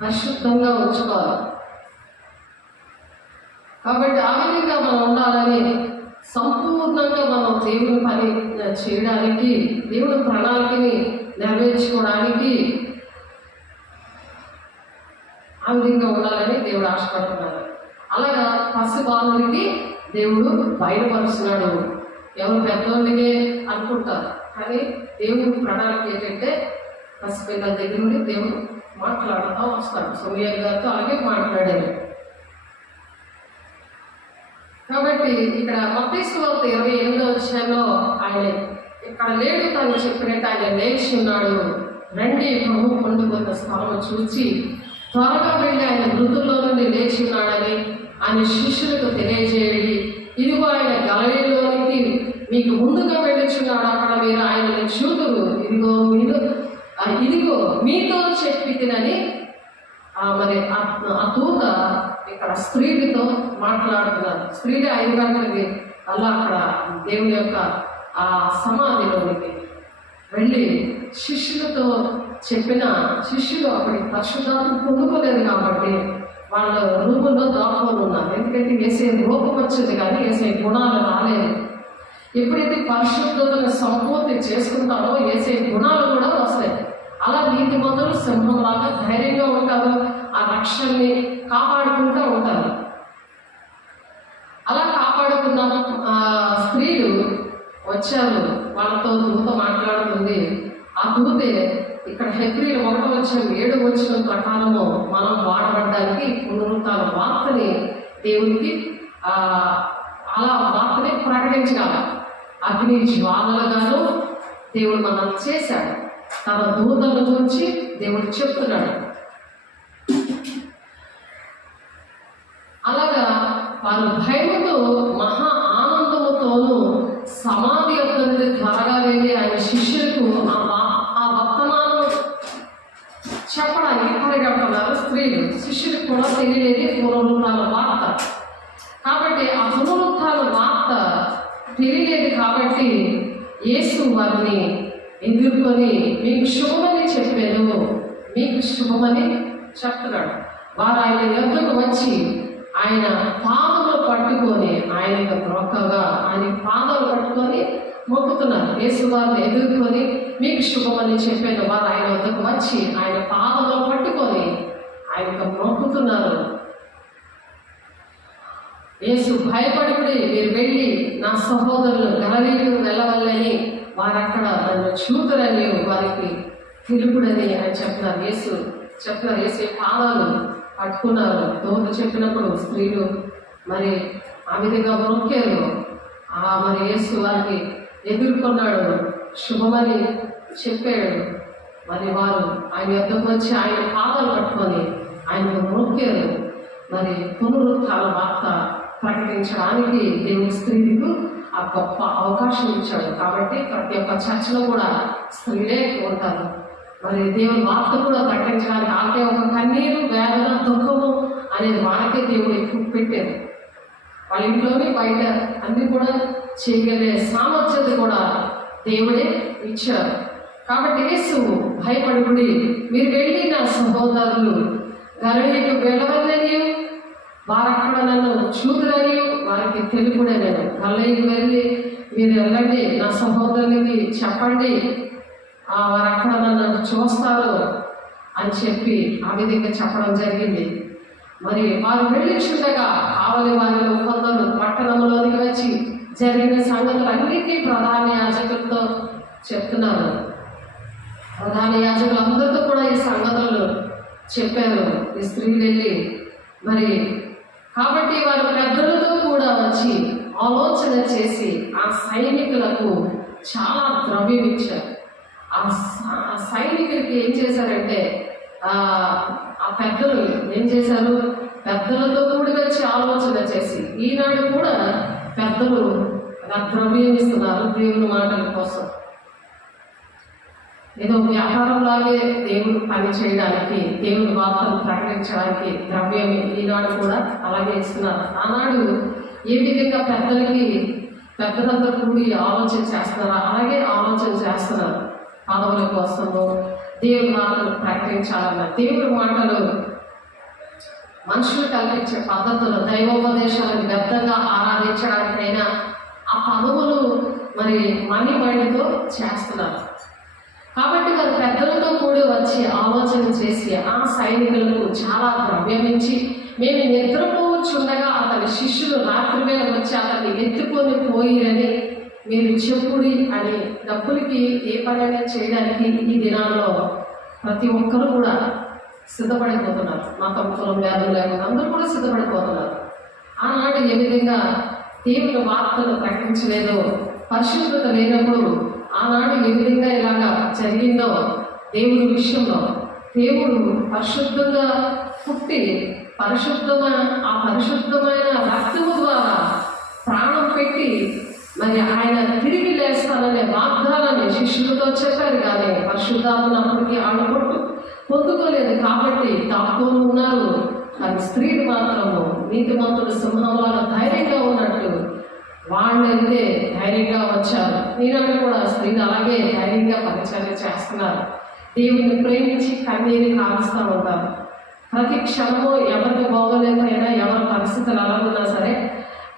పరిశుద్ధంగా ఉంచుకోవాలి. కాబట్టి ఆ విధంగా మనం ఉండాలని, సంపూర్ణంగా మనం దేవుని పని చేయడానికి, దేవుని ప్రణాళికని నెరవేర్చుకోవడానికి ఆ విధంగా ఉండాలని దేవుడు ఆశపడుతున్నారు. అలాగా పసిబాలుడికి దేవుడు బయలుపరుస్తున్నాడు. ఎవరు పెద్దోళ్ళకే అనుకుంటారు, కానీ దేవుడి ప్రణాళిక ఏంటంటే పసిపిల్లల దగ్గర నుండి దేవుడు మాట్లాడుతూ వస్తాడు. సమూయేలు గారితో అలాగే మాట్లాడారు. కాబట్టి ఇక్కడ మత్తయి సువార్త 28 ఆయన ఇక్కడ లేడు, తను చెప్పినట్టు ఆయన లేచి ఉన్నాడు. రండి, ప్రభు పండుకున్న స్థలం చూచి త్వరగా వెళ్ళి ఆయన మృతుల్లో నుండి లేచి ఉన్నాడని ఆయన శిష్యులకు తెలియజేయడి. ఇదిగో ఆయన గలిలయలోనికి మీకు ముందుగా వెళ్ళుచున్నాడు, అక్కడ మీరు ఆయనను చూదురు, ఇదిగో మీతో చెప్పి తినని మరి ఆ దూత ఇక్కడ స్త్రీలతో మాట్లాడుతున్నారు. స్త్రీలే 5 గంటలకి అలా అక్కడ దేవుని యొక్క ఆ సమాధిలోనికి వెళ్ళి శిష్యులతో చెప్పిన శిష్యులు అప్పటికి పరిశుద్ధాత్మ పొందుకోలేదు కాబట్టి వాళ్ళ రూపంలో దాక్కొని ఉన్నారు. ఎందుకంటే వేసే రూపం వచ్చింది కానీ వేసే గుణాలు రాలేదు. ఎప్పుడైతే పరిశుద్ధతను సంపూర్తి చేసుకుంటారో వేసే గుణాలు కూడా వస్తాయి. అలా నీతిమంతులు సింహంలాగా ధైర్యంగా ఉంటారు, ఆ రక్షణని కాపాడుకుంటూ ఉంటారు. అలా కాపాడుకున్న స్త్రీలు వచ్చారు, వాళ్ళతో దూత మాట్లాడుతుంది. ఆ దూతే ఇక్కడ హెబ్రీలు 1:7 ప్రకారము మనం వాడబడ్డానికి పునరుత్థాన వార్తని దేవునికి అలా వార్తని ప్రకటించాలి. అగ్ని జ్వాలలుగాను దేవుడు మనం చేశాడు. తన దూతల గురించి దేవుడు చెప్తున్నాడు. అలాగా వారు భయముతో మహా ఆనందముతోనూ సమాధి యొక్క నుండి త్వరగా వెళ్ళి ఆయన శిష్యులకు ఆ వర్తమానం చెప్పడానికి పరిగెడుతున్నారు స్త్రీలు. శిష్యులకు కూడా తెలియలేదు పునరుత్థాన వార్త. కాబట్టి ఆ పునరుత్థాన వార్త తెలియలేదు కాబట్టి యేసు వారిని ఎదుర్కొని మీకు శుభమని చెప్పాను, మీకు శుభమని చెప్తున్నాడు. వారు ఆయన ఎదురుకు వచ్చి ఆయన పాదములు పట్టుకొని ఆయనకు మొక్కగా ఆయన పాదాలు పట్టుకొని మొక్కుతున్నారు. యేసు వారిని ఎదుర్కొని మీకు శుభమని చెప్పాను. వారు ఆయన వద్దకు వచ్చి ఆయన పాదములు పట్టుకొని ఆయనకు మొక్కుతున్నారు. యేసు భయపడి మీరు వెళ్ళి నా సహోదరులు గలిలయకు వెళ్ళవల్లని వారు అక్కడ నన్ను చూతురని వారికి తెలుపుడని ఆయన చెప్తున్నారు. యేసు పాదాలు పట్టుకున్నారు. దూత చెప్పినప్పుడు స్త్రీలు మరి ఆ విధంగా మొక్కారు. మరి యేసు వారికి ఎదుర్కొన్నాడు, శుభమని చెప్పాడు. మరి వారు ఆయన యొద్దకు వచ్చి ఆయన పాదాలు పట్టుకొని ఆయనకు మొక్కారు. మరి పునరుత్థాన వార్త ప్రకటించడానికి దేవుని స్త్రీలకు ఆ గొప్ప అవకాశం ఇచ్చాడు. కాబట్టి ప్రతి ఒక్క చర్చలో కూడా స్త్రీలే ఉంటారు. మరి దేవుని వార్త కూడా ప్రకటించడానికి ఆకే ఒక కన్నీరు, వేదన, దుఃఖము అనేది వాళ్ళకే దేవుడు ఎక్కువ పెట్టారు. వాళ్ళ ఇంట్లోనే బయట అన్ని కూడా చేయగలిగే సామర్థ్యత కూడా దేవుడే ఇచ్చారు. కాబట్టి యేసు భయపడుకుడి మీరు వెళ్ళి నా సహోదరులు గలిలయకు వెళ్ళవద్దని వారు అక్కడ నన్ను చూదురని వారికి తెలుపుడని, గలిలయకు వెళ్ళి మీరు వెళ్ళండి, నా సహోదరునికి చెప్పండి, వారు అక్కడ నన్ను చూస్తారు అని చెప్పి ఆ విధంగా చెప్పడం జరిగింది. మరి వారు వెళ్ళిచుండగా కావలి వారిలో కొందరు పట్టణంలోనికి వచ్చి జరిగిన సంగతులన్నింటినీ ప్రధాన యాజకులతో చెప్తున్నారు. ప్రధాన యాజకులు అందరితో కూడా ఈ సంగతులు చెప్పారు ఈ స్త్రీలు వెళ్ళి. మరి కాబట్టి వారు పెద్దలతో కూడా వచ్చి ఆలోచన చేసి ఆ సైనికులకు చాలా ద్రవ్యం ఇచ్చారు. ఆ సైనికులకి ఏం చేశారంటే ఆ పెద్దలు ఏం చేశారు, పెద్దలతో కూడి వచ్చి ఆలోచన చేసి ఈనాడు కూడా పెద్దలు ద్రవ్యం ఇస్తున్నారు దేవుని మాటల కోసం. ఏదో వ్యాపారంలాగే దేవుడు పని చేయడానికి, దేవుని వార్తను ప్రకటించడానికి ద్రవ్యం ఈనాడు కూడా అలాగే ఇస్తున్నారు. ఆనాడు ఏ విధంగా పెద్దలందరూ కూడి ఆలోచన చేస్తున్నారో అలాగే ఆలోచన చేస్తున్నారు. పదవుల కోసము దేవుని మాటలు ప్రకటించాలన్న దేవుని మాటలు మనుషులు కల్పించే పద్ధతులు, దైవోపదేశాలను వ్యర్థంగా ఆరాధించడానికైనా ఆ పదవులు మరి మైండ్తో చేస్తున్నారు. కాబట్టి వారు పెద్దలతో కూడి వచ్చి ఆలోచన చేసి ఆ సైనికులకు చాలా ద్రవ్యం ఇచ్చి మేము నిద్రపోవచ్చుండగా అతని శిష్యులు రాత్రి వేళ వచ్చి అతన్ని ఎత్తుకొని పోయిరని మీరు చెప్పుడి అని డబ్బులకి ఏ పనైనా చేయడానికి ఈ దినాల్లో ప్రతి ఒక్కరు కూడా సిద్ధపడిపోతున్నారు. మతం, కులం, వ్యాధులు లేకుండా అందరూ కూడా సిద్ధపడిపోతున్నారు. ఆనాడు ఏ విధంగా దేవుని వార్తలు ప్రకటించలేదో, పరిశుద్ధత లేనప్పుడు ఆనాడు ఏ విధంగా ఇలాగా జరిగిందో దేవుడి విషయంలో దేవుడు పరిశుద్ధంగా పుట్టి ఆ పరిశుద్ధమైన రక్తము ద్వారా ప్రాణం పెట్టి మరి ఆయన తిరిగి లేస్తాననే వాగ్దానాన్ని శిష్యులతో చెప్పారు, కానీ పరిశుద్ధాత్మను అప్పటికి వాళ్ళు పొందుకోలేదు కాబట్టి దాక్కొని ఉన్నారు. కానీ స్త్రీలు మాత్రము నీతిమంతుడు సింహంలాగా ధైర్యంగా ఉన్నట్టు వాళ్ళైతే ధైర్యంగా వచ్చారు. ఈనాడు కూడా స్త్రీలు అలాగే ధైర్యంగా పరిచర్య చేస్తున్నారు. దేవుడిని ప్రేమించి కన్నీరు కాలుస్తూ ఉంటారు. ప్రతి క్షణము ఎవరికి బాగోలేకపోయినా, ఎవరి పరిస్థితులు ఎలా ఉన్నా సరే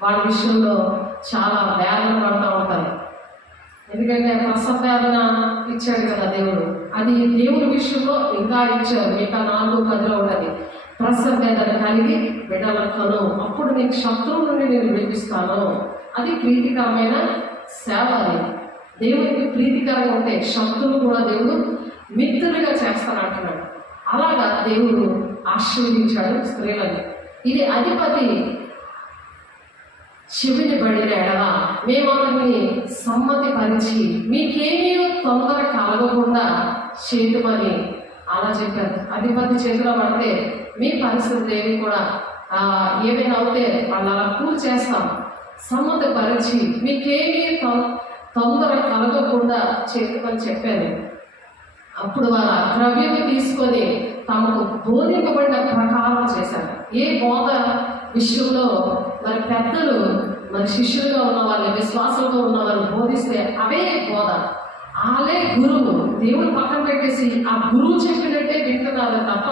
వాళ్ళ విషయంలో చాలా వేదన పడుతూ ఉంటారు. ఎందుకంటే ప్రసవ వేదన ఇచ్చాడు కదా దేవుడు, అది దేవుడి విషయంలో ఇంకా ఇచ్చారు. ఇంకా 4:10 ఉన్నది, ప్రసవ వేదన కలిగి బిడ్డలను అప్పుడు నీకు శత్రువు నుండి నేను విడిపిస్తాను. అది ప్రీతికరమైన సేవ. అది దేవుడికి ప్రీతికరంగా ఉంటే శత్రువు కూడా దేవుడు మిత్రులుగా చేస్తానంటున్నాడు. అలాగా దేవుడు ఆశీర్వదించాడు స్త్రీలని. ఇది అధిపతి చెవిని పడిన ఎడల మేము అతన్ని సమ్మతి పరిచి మీకేమీ తొందర కలగకుండా చేయమని అలా చెప్పారు. అధిపతి చేతిలో పడితే మీ పరిస్థితులు ఏమి కూడా ఏమైనా అవుతే వాళ్ళు అలా కూల్ చేస్తాం. సమ్మతి పరిచి మీకేమీ తొందర కలగకుండా చేయమని చెప్పాను. అప్పుడు వాళ్ళ ద్రవ్యము తీసుకొని తమకు బోధింపబడిన ప్రకారం చేశారు. ఏ బోధ విషయంలో మరి పెద్దలు మరి శిష్యులుగా ఉన్న వాళ్ళు, విశ్వాసంతో ఉన్న వాళ్ళు బోధిస్తే అవే బోధ, వాళ్ళే గురువు. దేవుడు పక్కన పెట్టేసి ఆ గురువు చెప్పినట్టే వింటున్నారు తప్ప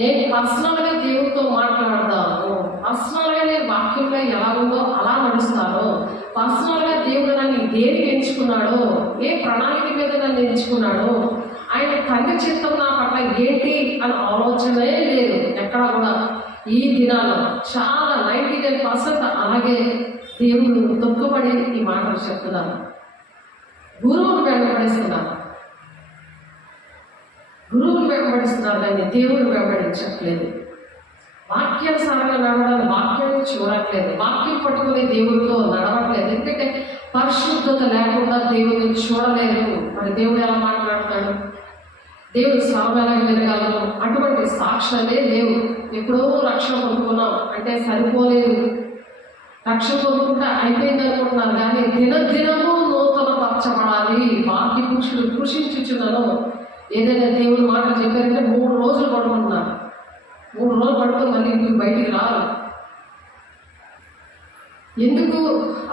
నేను పర్సనల్గా దేవుడితో మాట్లాడతాను, పర్సనల్గా నేను వాక్యంలో ఎలా ఉందో అలా నడుస్తాను, పర్సనల్గా దేవుడు నన్ను దేనికి ఎంచుకున్నాడో, ఏ ప్రణాళిక మీద నన్ను ఎంచుకున్నాడో, ఆయన తండ్రి చిత్తం నా పట్ల ఏంటి అని ఆలోచనే లేదు ఎక్కడ కూడా. ఈ దినాల్లో చాలా 99% అలాగే దేవుడు తొక్కుబడి ఈ మాటలు చెప్తున్నారు. గురువును వెంబడిస్తున్నారు, కానీ దేవుడు వెంబడించట్లేదు. వాక్యానుసారంగా నడవడానికి వాక్యాన్ని చూడట్లేదు, వాక్యం పట్టుకుని దేవుడితో నడవట్లేదు. ఎందుకంటే పరిశుద్ధత లేకుండా దేవుడిని చూడలేదు. మరి దేవుడు ఎలా మాట్లాడుతున్నాడు? దేవుడు సామాన్యంగా వినగలరు అటువంటి సాక్ష్యాలే లేవు. ఎప్పుడో రక్షణ పొందుకున్నాం అంటే సరిపోలేదు, రక్షణ పొందుకుంటే అయిపోయింది అనుకుంటున్నారు. కానీ దినదినము నూతన పరచబడాలి. వాక్య పురుషుడు కృషించుచున్నాను. ఏదైనా దేవుడు మాట చెప్పారంటే 3 రోజులు పడుకుంటున్నారు. 3 రోజులు పడుకొని మళ్ళీ ఇంటికి బయటికి రారు. ఎందుకు?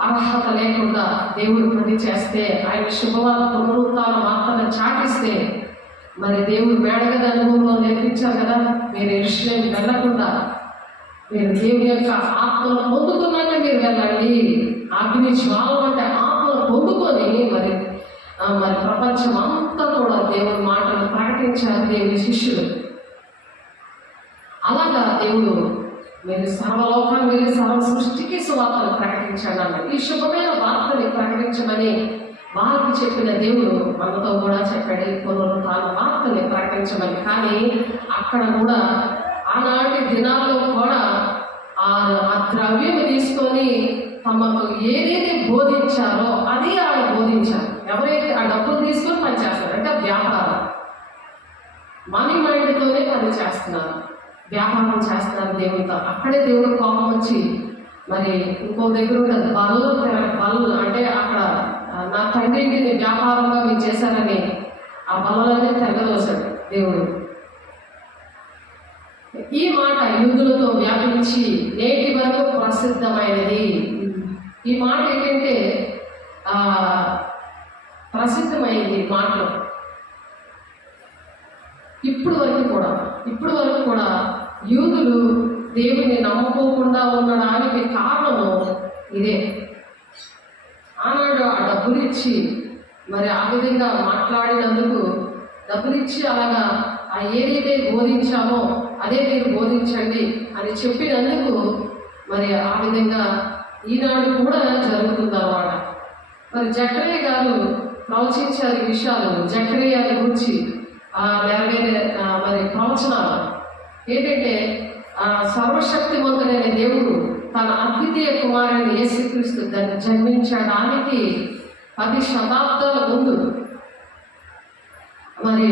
అర్హత లేకుండా దేవుడు పని చేస్తే, ఆయన శుభవార్త పునరుత్థాన వార్తను చాటిస్తే, మరి దేవుడు మేడగద అనుభవంలో నేర్పించారు కదా, మీరు యెరూషలేము వెళ్ళకుండా మీరు దేవుని యొక్క ఆత్మను పొందుకున్నాక మీరు వెళ్ళండి. అగ్ని జ్వాలం అంటే ఆత్మను పొందుకొని మరి ప్రపంచం అంతా కూడా దేవుని మాటలు ప్రకటించారు దేవుని శిష్యులు. అలాగా దేవుడు మీరు సర్వలోకాన్ని వెళ్ళి సర్వ సృష్టికి సువార్తను ప్రకటించాడు అన్నాడు. ఈ శుభమైన వార్తని ప్రకటించమని వారికి చెప్పిన దేవుడు మనతో కూడా చెప్పాడు, పునరుత్థాన వార్తని ప్రకటించమని. కానీ అక్కడ కూడా ఆనాటి దినాల్లో కూడా ఆ ద్రవ్యం తీసుకొని తమకు ఏదైతే బోధించారో అది వాళ్ళు బోధించారు. ఎవరైతే ఆ డబ్బులు తీసుకొని పని చేస్తారు అంటే వ్యాపారం, మనీ మైండ్తోనే పని చేస్తున్నారు, వ్యాపారం చేస్తున్నారు దేవుడితో. అక్కడే దేవుడు కోపం వచ్చి మరి ఇంకో దగ్గర ఉండదు బల్ల అంటే అక్కడ నా తండ్రికి వ్యాపారంగా మీరు చేశారని ఆ బల్లలనే తెగదోశాడు దేవుడు. ఈ మాట యూదులతో వ్యాపించి నేటి వరకు ప్రసిద్ధమైనది. ఈ మాట ఏంటంటే ప్రసిద్ధమైంది మాటలు. ఇప్పుడు వరకు కూడా యూదులు దేవుని నమ్మకోకుండా ఉండడానికి కారణము ఇదే. ఆనాడు ఆ డబ్బులు ఇచ్చి మరి ఆ విధంగా మాట్లాడినందుకు, డబ్బులు ఇచ్చి అలాగా ఏదైతే బోధించామో అదే మీరు బోధించండి అని చెప్పినందుకు మరి ఆ విధంగా ఈనాడు కూడా జరుగుతుందన్నమాట. మరి జకరియా గారు ప్రవచించారు ఈ విషయాలు. జకరియా గురించి నెరవేరే మరి ప్రవచనాలు ఏంటంటే సర్వశక్తివంతుడైన దేవుడు తన అద్వితీయ కుమారుని యేసుక్రీస్తు జన్మించడానికి 10 శతాబ్దాల ముందు మరి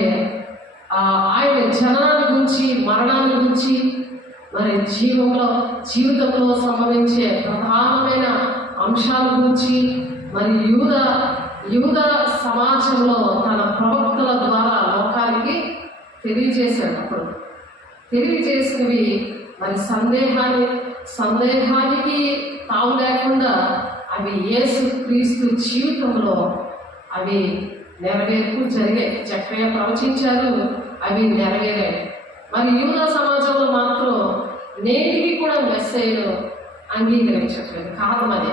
ఆయన జనాన్ని గురించి, మరణాన్ని గురించి, మరి జీవితంలో సంభవించే ప్రధానమైన అంశాల గురించి మరి యూద సమాజంలో తన ప్రవక్తల ద్వారా లోకానికి తెలియజేశాడు. అప్పుడు తెలియజేసినవి మరి సందేహానికి తావు లేకుండా అవి యేసు క్రీస్తు జీవితంలో అవి నెరవేర్పు జరిగాయి. జకర్యా ప్రవచించారు, అవి నెరవేరాయి. మరి యూదా సమాజంలో మాత్రం నేటికి కూడా మెస్సేజ్ను అంగీకరించట్లేదు. కారణం అదే.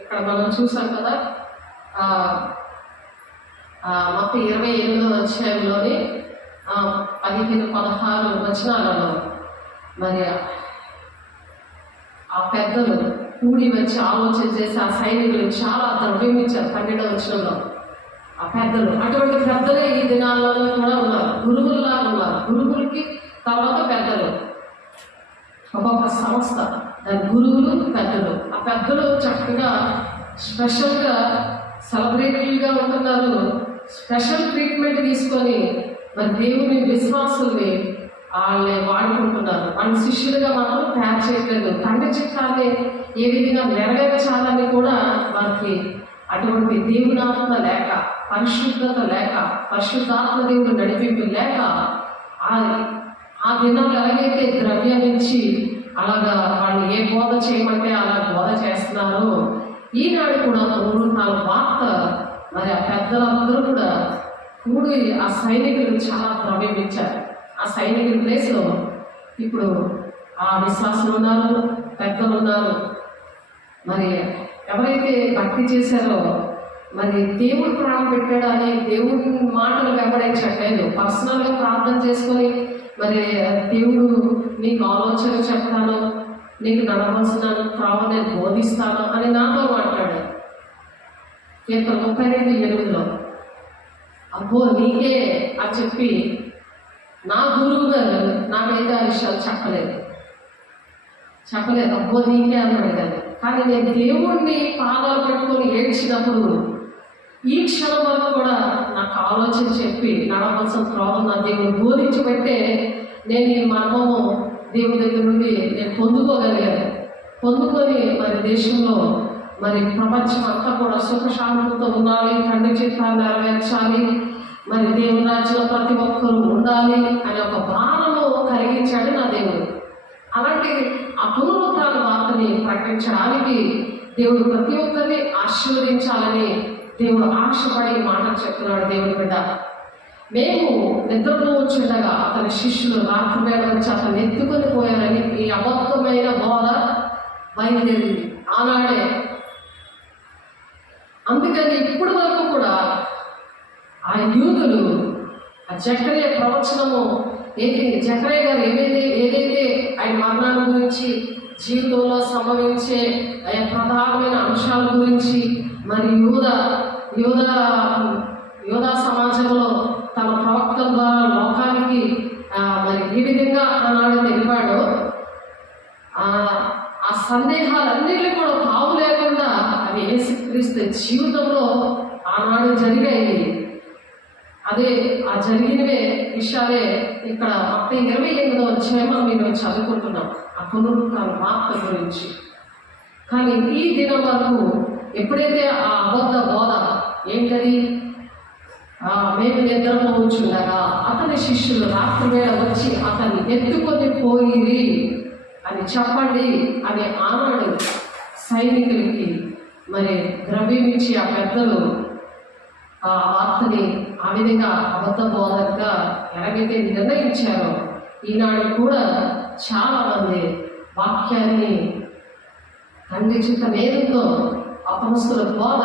ఇక్కడ మనం చూసాం కదా, మొత్తం 28వ అధ్యాయంలోని 15-16 వచనాలలో మరి ఆ పెద్దలు కూడి వచ్చి ఆలోచన చేసి ఆ సైనికులు చాలా ద్రవ్యం ఇచ్చారు. 12వ వచనంలో ఆ పెద్దలు, అటువంటి పెద్దలే ఈ దినాల్లో కూడా ఉన్నారు. గురువుల్లాగా ఉన్నారు. గురువులకి తర్వాత పెద్దలు, ఒక్కొక్క సంస్థ దాని గురువులు పెద్దలు. ఆ పెద్దలు చక్కగా స్పెషల్గా సెలబ్రిటీలుగా ఉంటున్నారు. స్పెషల్ ట్రీట్మెంట్ తీసుకొని మరి దేవుని విశ్వాసుల్ని వాళ్ళని వాడుకుంటున్నారు. వాళ్ళ శిష్యులుగా మాత్రం తయారు చేయట్లేదు. తండ్రి చిత్తాన్ని ఏ విధంగా నెరవేర్చాలని కూడా మనకి అటువంటి దేవునాత్మ లేక, పరిశుద్ధత లేక, పరిశుద్ధాత్మ దేవుడు నడిపింపు లేక ఆ దినాలు ఎలాగైతే ద్రవ్యం నుంచి అలాగా వాళ్ళు ఏ బోధ చేయమంటే అలా బోధ చేస్తున్నారో, ఈనాడు కూడా పునరుత్థాన వార్త మరి ఆ పెద్దలందరూ కూడా కూడి ఆ సైనికులు చాలా ద్రవ్యం ఇచ్చారు. ఆ సైనికుల ప్లేస్లో ఇప్పుడు ఆ విశ్వాసులు ఉన్నారు, పెద్దలు ఉన్నారు. మరి ఎవరైతే భక్తి చేశారో, మరి దేవుడు ప్రాణం పెట్టాడు అని దేవుడి మాటలు వెంబడించట్లేదు. పర్సనల్గా ప్రార్థన చేసుకొని మరి దేవుడు నీకు ఆలోచన చెప్తాను, నీకు నడవలసిన త్రోవ నేను బోధిస్తాను అని నాతో మాట్లాడాడు. కీర్తన 32:8 అబ్బో నీకే అని చెప్పి నా గురువు గారు నాకైతే ఆ విషయాలు చెప్పలేదు. అబ్బో నీకే అన్నాడు కానీ. కానీ నేను దేవుణ్ణి పాదాలు పెట్టుకొని ఏడ్చినప్పుడు ఈ క్షణం వరకు కూడా నాకు ఆలోచన చెప్పి నడవలసిన త్రోవ నా దేవుడు బోధించి పెట్టే నేను ఈ మర్మము దేవుడి దగ్గర నుండి నేను పొందుకోగలిగాను. పొందుకొని మరి దేశంలో మరి ప్రపంచం అంతా కూడా సుఖశాంతితో ఉండాలి, తండ్రి చిత్తాన్ని నెరవేర్చాలి, మరి దేవుని రాజ్యంలో ప్రతి ఒక్కరూ ఉండాలి అనే ఒక భావనను కలిగించాడు నా దేవుడు. అలాంటి ఆ పునరుత్థాన వార్తని ప్రకటించడానికి దేవుడు ప్రతి ఒక్కరిని ఆశీర్వదించాలని దేవుడు ఆశపడి మాటలు చెప్తున్నాడు. దేవుడి బిడ్డ, మేము నిద్రలో వచ్చుండగా అతని శిష్యులు రాత్రి వేళ వచ్చి అతను ఎత్తుకొని పోయారని ఈ అబద్ధమైన బోధ బయలుదేరింది ఆనాడే. అందుకని ఇప్పటి వరకు కూడా ఆ యూదులు ఆ జకర్యా ప్రవచనము జకర్యా గారు ఏదైతే ఆయన మరణాల గురించి, జీవితంలో సంభవించే ప్రధానమైన అంశాల గురించి, మరి యూదా సమాజంలో తన ప్రవక్తల ద్వారా లోకానికి మరి ఏ విధంగా ఆనాడు తెలిపాడో, ఆ సందేహాలన్నింటినీ కూడా తావు లేకుండా అవి యేసుక్రీస్తు జీవితంలో ఆనాడు జరిగాయి. అదే ఆ జరిగినవే విషయాలే ఇక్కడ మొత్తం 28వ అధ్యాయంలో మీరు చదువుకుంటున్నాం ఆ పునరుత్థాన వార్త గురించి. కానీ ఈ దినం వరకు ఎప్పుడైతే ఆ అబద్ధ బోధ ఏంటది, మేము నిద్రపోవచ్చుండగా అతని శిష్యులు రాత్రి వేళ వచ్చి అతన్ని ఎత్తుకొని పోయిరి అని చెప్పండి అని ఆనాడు సైనికులకి మరి ద్రవ్యం ఇచ్చి ఆ పెద్దలు ఆ వార్తని ఆ విధంగా అబద్ధ బోధనగా ఎలాగైతే నిర్ణయించారో, ఈనాడు కూడా చాలామంది వాక్యాన్ని ఖండించిన నేరుతో అపొస్తలుల బోధ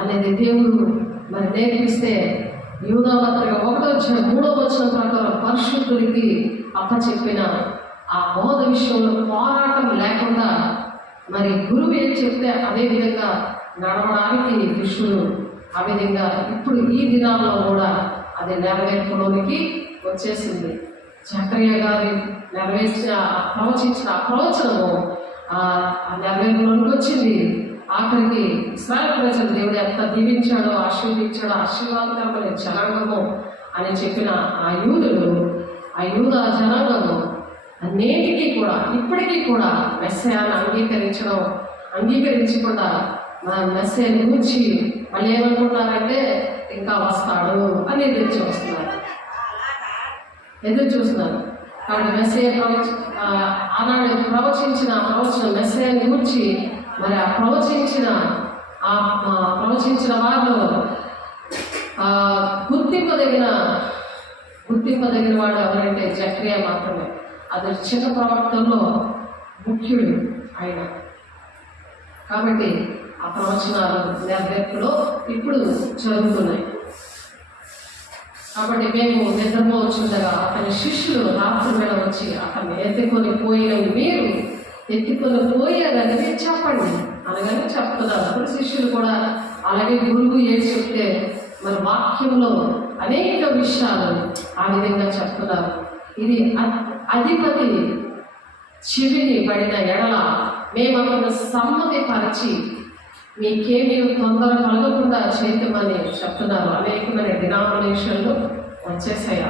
అనేది దేవుడు మరి నేర్పిస్తే యూదా పత్రిక 1:3 ప్రకారం పరిశుద్ధులకి అప్పచెప్పిన ఆ బోధ విషయంలో పోరాటం లేకుండా మరి గురువు ఏం చెప్తే అదే విధంగా నడవడానికి శిష్యులు ఆ విధంగా ఇప్పుడు ఈ దినాల్లో కూడా అది నెరవేర్పులోనికి వచ్చేసింది. జకర్యా గారి ప్రవచించిన ఆ ప్రవచనము ఆ నెరవేర్పులోనికి వచ్చింది. ఆఖరికి ఇశ్రాయేలు ప్రజలు దేవుడు ఎంత దీవించాడో, ఆశీర్వదించాడో, ఆశీర్వాదకరమైన జనాంగము అని చెప్పిన ఆ యూదా జనాంగము నేటికి కూడా ఇప్పటికీ కూడా మెస్సయాన్ని అంగీకరించడం అంగీకరించకుండా మెసేజ్ గురించి వాళ్ళు ఏమనుకుంటారంటే ఇంకా వస్తాడు అని ఎదురు చూస్తున్నారు. కాబట్టి మెసేజ్ ఆనాడు ప్రవచన మెసేజ్ గురించి మరి ఆ ప్రవచించిన వారిలో గుర్తింపదగిన వాడు ఎవరంటే జకరియా మాత్రమే. అది చిన్న ప్రవక్తల్లో ముఖ్యుడు ఆయన. కాబట్టి ఆ ప్రవచనాలు నెరవేర్పులో ఇప్పుడు జరుగుతున్నాయి. కాబట్టి మేము నిద్రపోవచ్చుండగా అతని శిష్యులు రాత్రి వేళ వచ్చి అతన్ని ఎత్తుకొని పోయారని చెప్పండి అనగానే చెప్తున్నారు. అప్పుడు శిష్యులు కూడా అలాగే గురువు ఏది చెప్తే మరి వాక్యంలో అనేక విషయాలు ఆ విధంగా చెప్తున్నారు. ఇది అధిపతి చెవిని పడిన ఎడల మేము అతను సమ్మతిపరిచి మీకేమీ తొందర కలగకుండా చేద్దామని చెప్తున్నారు. అనేకమైన డినామినేషన్లు వచ్చేసాయి.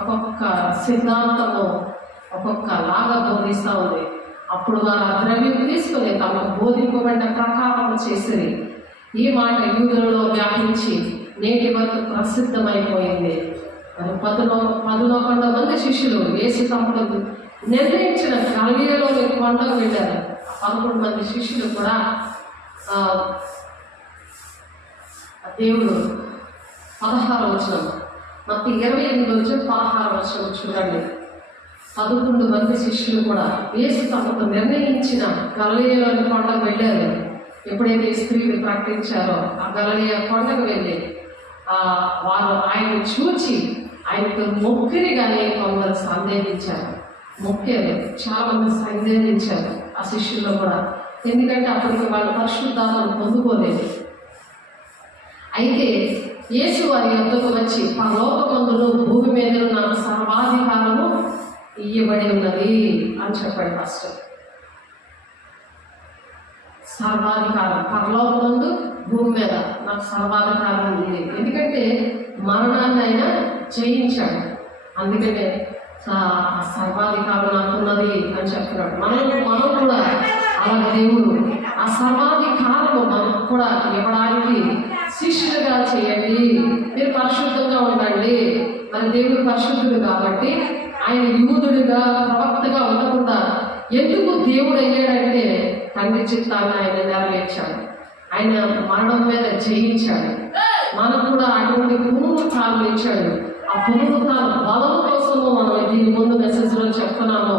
ఒక్కొక్క సిద్ధాంతము ఒక్కొక్క లాగా బోధిస్తూ ఉంది. అప్పుడు వారు ఆ ద్రవ్యం తీసుకుని తమకు బోధింపబడిన ప్రకారం చేసి ఈ మాట యూదులలో వ్యాపించి నేటి వరకు ప్రసిద్ధమైపోయింది. 11 మంది శిష్యులు యేసు తమకు నిర్ణయించిన గలిలయలోని కొండకు వెళ్ళారు. 11 మంది శిష్యులు కూడా దేవుడు 16వ వచనం మొత్తం 28 నుంచి 16వ వచనం చూడండి. 11 మంది శిష్యులు కూడా యేసు తమకు నిర్ణయించిన గలిలయలోని కొండకు వెళ్ళారు. ఎప్పుడైతే స్త్రీలు ప్రకటించారో ఆ గలిలయ కొండకు వెళ్ళి వారు ఆయన చూచి ఆయనకు మొక్కిరిగానే కొందరు సందేహించారు. మొక్కారు, చాలా మంది సందేహించారు ఆ శిష్యుల్లో కూడా. ఎందుకంటే అప్పటికి వాళ్ళు పరిశుద్ధాత్మను పొందుకోలేదు. అయితే యేసు వారి యొద్దకు వచ్చి పరలోకమందును భూమి మీద నాకు సర్వాధికారము ఇయ్యబడి ఉన్నది అని చెప్పాడు. ఫస్ట్ సర్వాధికారం పరలోకమందు భూమి మీద నాకు సర్వాధికారం ఉంది. ఎందుకంటే మరణాన్ని ఆయన జయించాడు. అందుకంటే సర్వాధికారం నాకున్నది అని చెప్తున్నాడు. మనం కూడా అలాగే దేవుడు ఆ సర్వాధికారము మనకు కూడా ఇవ్వడానికి శిష్యులుగా చేయండి, మీరు పరిశుద్ధంగా ఉండండి. మరి దేవుడు పరిశుద్ధుడు కాబట్టి ఆయన యూదుడిగా ప్రవక్తగా ఉండకుండా ఎందుకు దేవుడు అయ్యాడంటే తండ్రి చిత్తాన్ని ఆయన నెరవేర్చాడు. ఆయన మరణం మీద జయించాడు. మనకు కూడా అటువంటి పునరుత్థానం ఇచ్చాడు. ఆ పునరుత్థాన బలం కోసము మనం దీని ముందు మెసేజ్లో చెప్తున్నాము.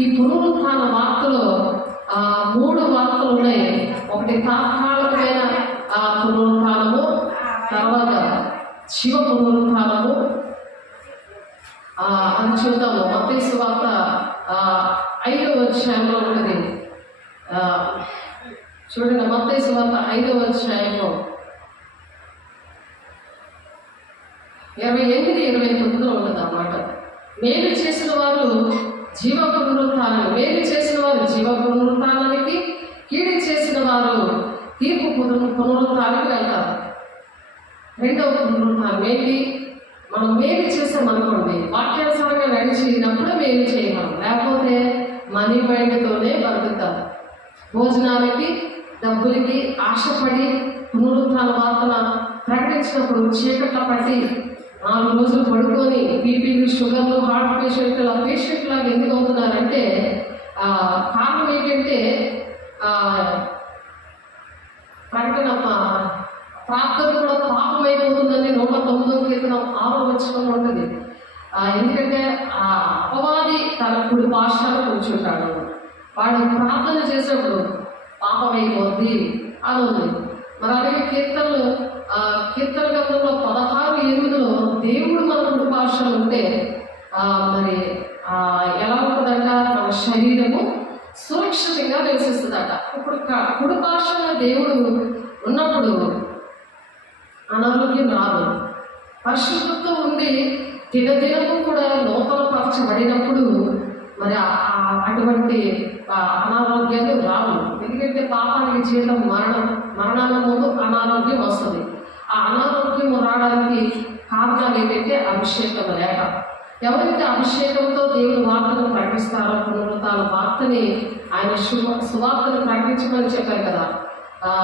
ఈ పునరుత్థాన వార్తలో 3 వార్తలు ఉన్నాయి. ఒకటి తాత్కాలికమైన పునరుత్థానము, తర్వాత శివ పునరుత్థానము అని చూద్దాము. మత్తయి సువార్త 5వ అధ్యాయంలో ఉంటుంది. చూడండి, మత్తయి సువార్త 5వ అధ్యాయంలో 28-29 ఉంటుంది అన్నమాట. మేలు చేసిన వారు జీవ పునరుత్థానానికి, కీడు చేసిన వారు తీర్పు పునరుత్థానానికి వెళ్తారు. 2వ పునరుత్థానం ఏంటి? మనం మేలు చేసామనుకోండి, వాక్యానుసారంగా నడిచినప్పుడు మేలు చేయగలం, లేకపోతే మనీ మైండ్తోనే బతుకుతారు. భోజనాలకి డబ్బులకి ఆశపడి పునరుత్థాన వార్తన ప్రకటించినప్పుడు చీకట్ల పట్టి 4 రోజులు పడుకొని బీపీలు, షుగర్లు, హార్ట్ పేషెంట్ లాగా ఎందుకు అవుతున్నారంటే కారణం ఏంటంటే ప్రకటన ప్రార్థన కూడా పాపం అయిపోతుందని 109వ కీర్తన 6వ వచనంలో ఉంటుంది. ఎందుకంటే అపవాది తన కుడి పార్శ్వాన కూర్చుంటాడు. వాడు ప్రార్థన చేసేప్పుడు పాపం అయిపోద్ది అని ఉంది. మరి అలాగే కీర్తన గ్రంథంలో 16:8లో దేవుడు మన కుడి పార్శ్వాన ఉంటే మరి ఎలా ఉంటుందంట? మన శరీరము సురక్షితంగా నివసిస్తుందట. ఇప్పుడు కుడి పార్శ్వాన దేవుడు ఉన్నప్పుడు అనారోగ్యం రాదు. పరిశుద్ధతో ఉండి దినదినము కూడా లోపలపరచబడినప్పుడు మరి అటువంటి అనారోగ్యాలు రావు. ఎందుకంటే పాపానికి జీతం మరణాల ముందు అనారోగ్యం వస్తుంది. ఆ అనారోగ్యం రావడానికి కారణాలు ఏంటంటే అభిషేకం లేక. ఎవరైతే అభిషేకంతో దేవుని వార్తను ప్రకటిస్తారో, పునరుత్థాన వార్తని ఆయన సువార్తను ప్రకటించమని చెప్పారు కదా.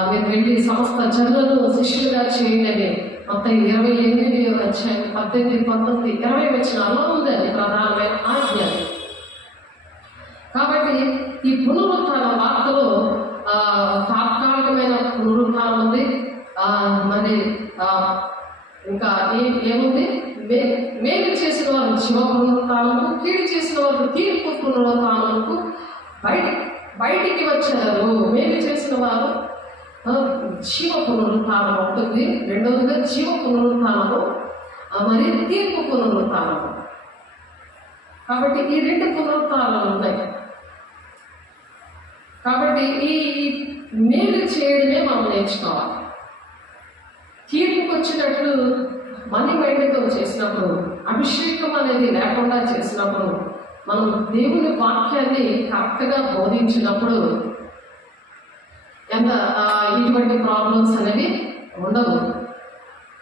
మీరు వెళ్ళి సమస్త జనులను శిష్యులుగా చేయండి అని మొత్తం 28 వచ్చాయి, 18, 19, 20 వచనాల్లో ఉందండి ప్రధానమైన ఆజ్ఞ. కాబట్టి ఈ పునరుత్థాన వార్తలో తాత్కాలికమైన పునరుత్థానం ఉంది. మరి ఇంకా ఏముంది? మేలు చేసిన వారు జీవ పునరుత్థానము, కీడు చేసిన వారు తీర్పు పునరుత్థానముకు బయటికి వచ్చారు. మేలు చేసిన వారు జీవ పునరుత్థానం ఉంటుంది, రెండవదిగా జీవ పునరుత్థానము, మరి తీర్పు పునరుత్థానము. కాబట్టి ఈ 2 పునరుత్థానాలు ఉన్నాయి. కాబట్టి ఈ మేలు చేయడమే మనం నేర్చుకోవాలి. తీర్పుకు వచ్చినట్లు మనీ మైండ్తో చేసినప్పుడు, అభిషేకం అనేది లేకుండా చేసినప్పుడు, మనం దేవుని వాక్యాన్ని కరెక్ట్గా బోధించినప్పుడు ఎంత ఇటువంటి ప్రాబ్లమ్స్ అనేవి ఉండవు.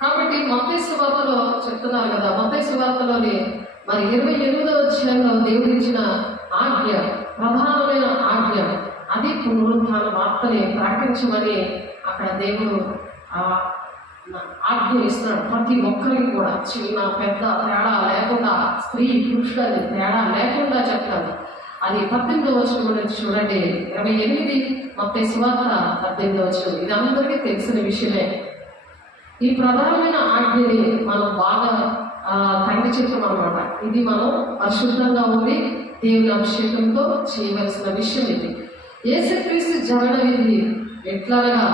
కాబట్టి మత్తయి సువార్తలో చెప్తున్నారు కదా, మత్తయి సువార్తలోని మరి 28వ అధ్యాయంలో దేవుడు ఇచ్చిన ఆజ్ఞ, ప్రధానమైన ఆజ్ఞ, అది పునరుత్థాన వార్తని ప్రకటించమని అక్కడ దేవుడు ఆజ్ఞ ఇస్తున్నాడు. ప్రతి ఒక్కరికి కూడా చిన్న పెద్ద తేడా లేకుండా, స్త్రీ పురుషులని తేడా లేకుండా చెప్తాడు. అది 18వ వచనం నుంచి చూడండి, 28 మత్తయి సువార్త 18వ వచనం. ఇది అందరికీ తెలిసిన విషయమే. ఈ ప్రధానమైన ఆజ్ఞని మనం బాగా తండ్రి చిత్తం అన్నమాట. ఇది మనం పరిశుద్ధంగా ఉండి దేవుని అభిషేకంతో చేయవలసిన విషయం ఇది. యేసుక్రీస్తు జనన విధి ఎట్లనగా,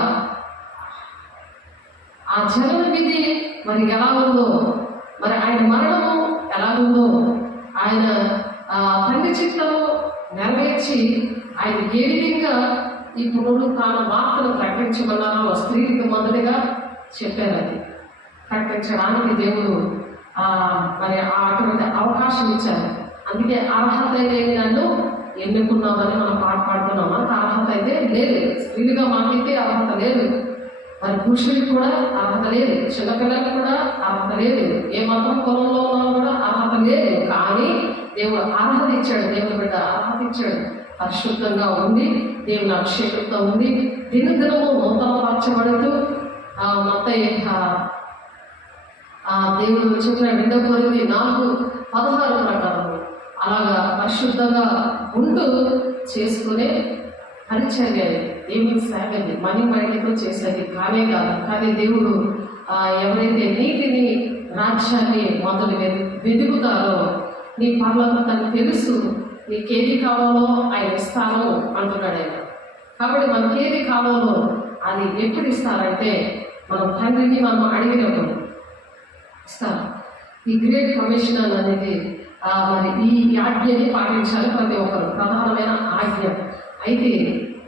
ఆ జనన విధి మరి ఎలా ఉందో, మరి ఆయన మరణము ఎలా ఉందో, ఆయన తండ్రి చిత్తము నెరవేర్చి ఆయన ఏ విధంగా ఈ పునరుత్థాన వార్తను ప్రకటించమన్నారో స్త్రీలకు మొదటిగా చెప్పారు. అది ప్రకటించడానికి దేవుడు మరి అటువంటి అవకాశం ఇచ్చారు. అందుకే అర్హత లేని నన్ను ఎన్నుకున్నామని మనం పాడుతున్నాం. మనకు అర్హత అయితే లేదు, స్త్రీలుగా మాకైతే అర్హత లేదు, మరి పురుషులకు కూడా అర్హత లేదు, చిన్నపిల్లలకు కూడా అర్హత లేదు, ఏ మతం కులంలో ఉన్నా కూడా అర్హత లేదు. కానీ దేవుడు అర్హత ఇచ్చాడు, దేవుని బిడ్డ అర్హత ఇచ్చాడు. పరిశుద్ధంగా ఉంది, దేవుని అభిషేకంతో ఉంది, దినదినము నూతనపరచబడుతూ మత్తయి దేవుడు చెప్పిన 2 కొరింథీ 4:16 ప్రకారం అలాగా పరిశుద్ధంగా ఉంటూ చేసుకునే పరిచర్య. ఏమి సేవది మనీ మైండ్తో చేసేది కానే కాదు. కానీ దేవుడు ఎవరైతే నీతిని, రాజ్యాన్ని మొదలు వెతుకుతారో, నీ పర్లకు తనకు తెలుసు, నీకేది కావాలో ఆయన ఇస్తాను అంటున్నాడు ఆయన. కాబట్టి మనకేది కావాలో అది ఎప్పుడు ఇస్తారంటే, మనం తండ్రిని మనం అడిగినప్పుడు ఇస్తారు. ఈ గ్రేట్ కమిషనర్ అనేది మరి ఈ ఆజ్ఞని పాటించాలి ప్రతి ఒక్కరు, ప్రధానమైన ఆజ్ఞ. అయితే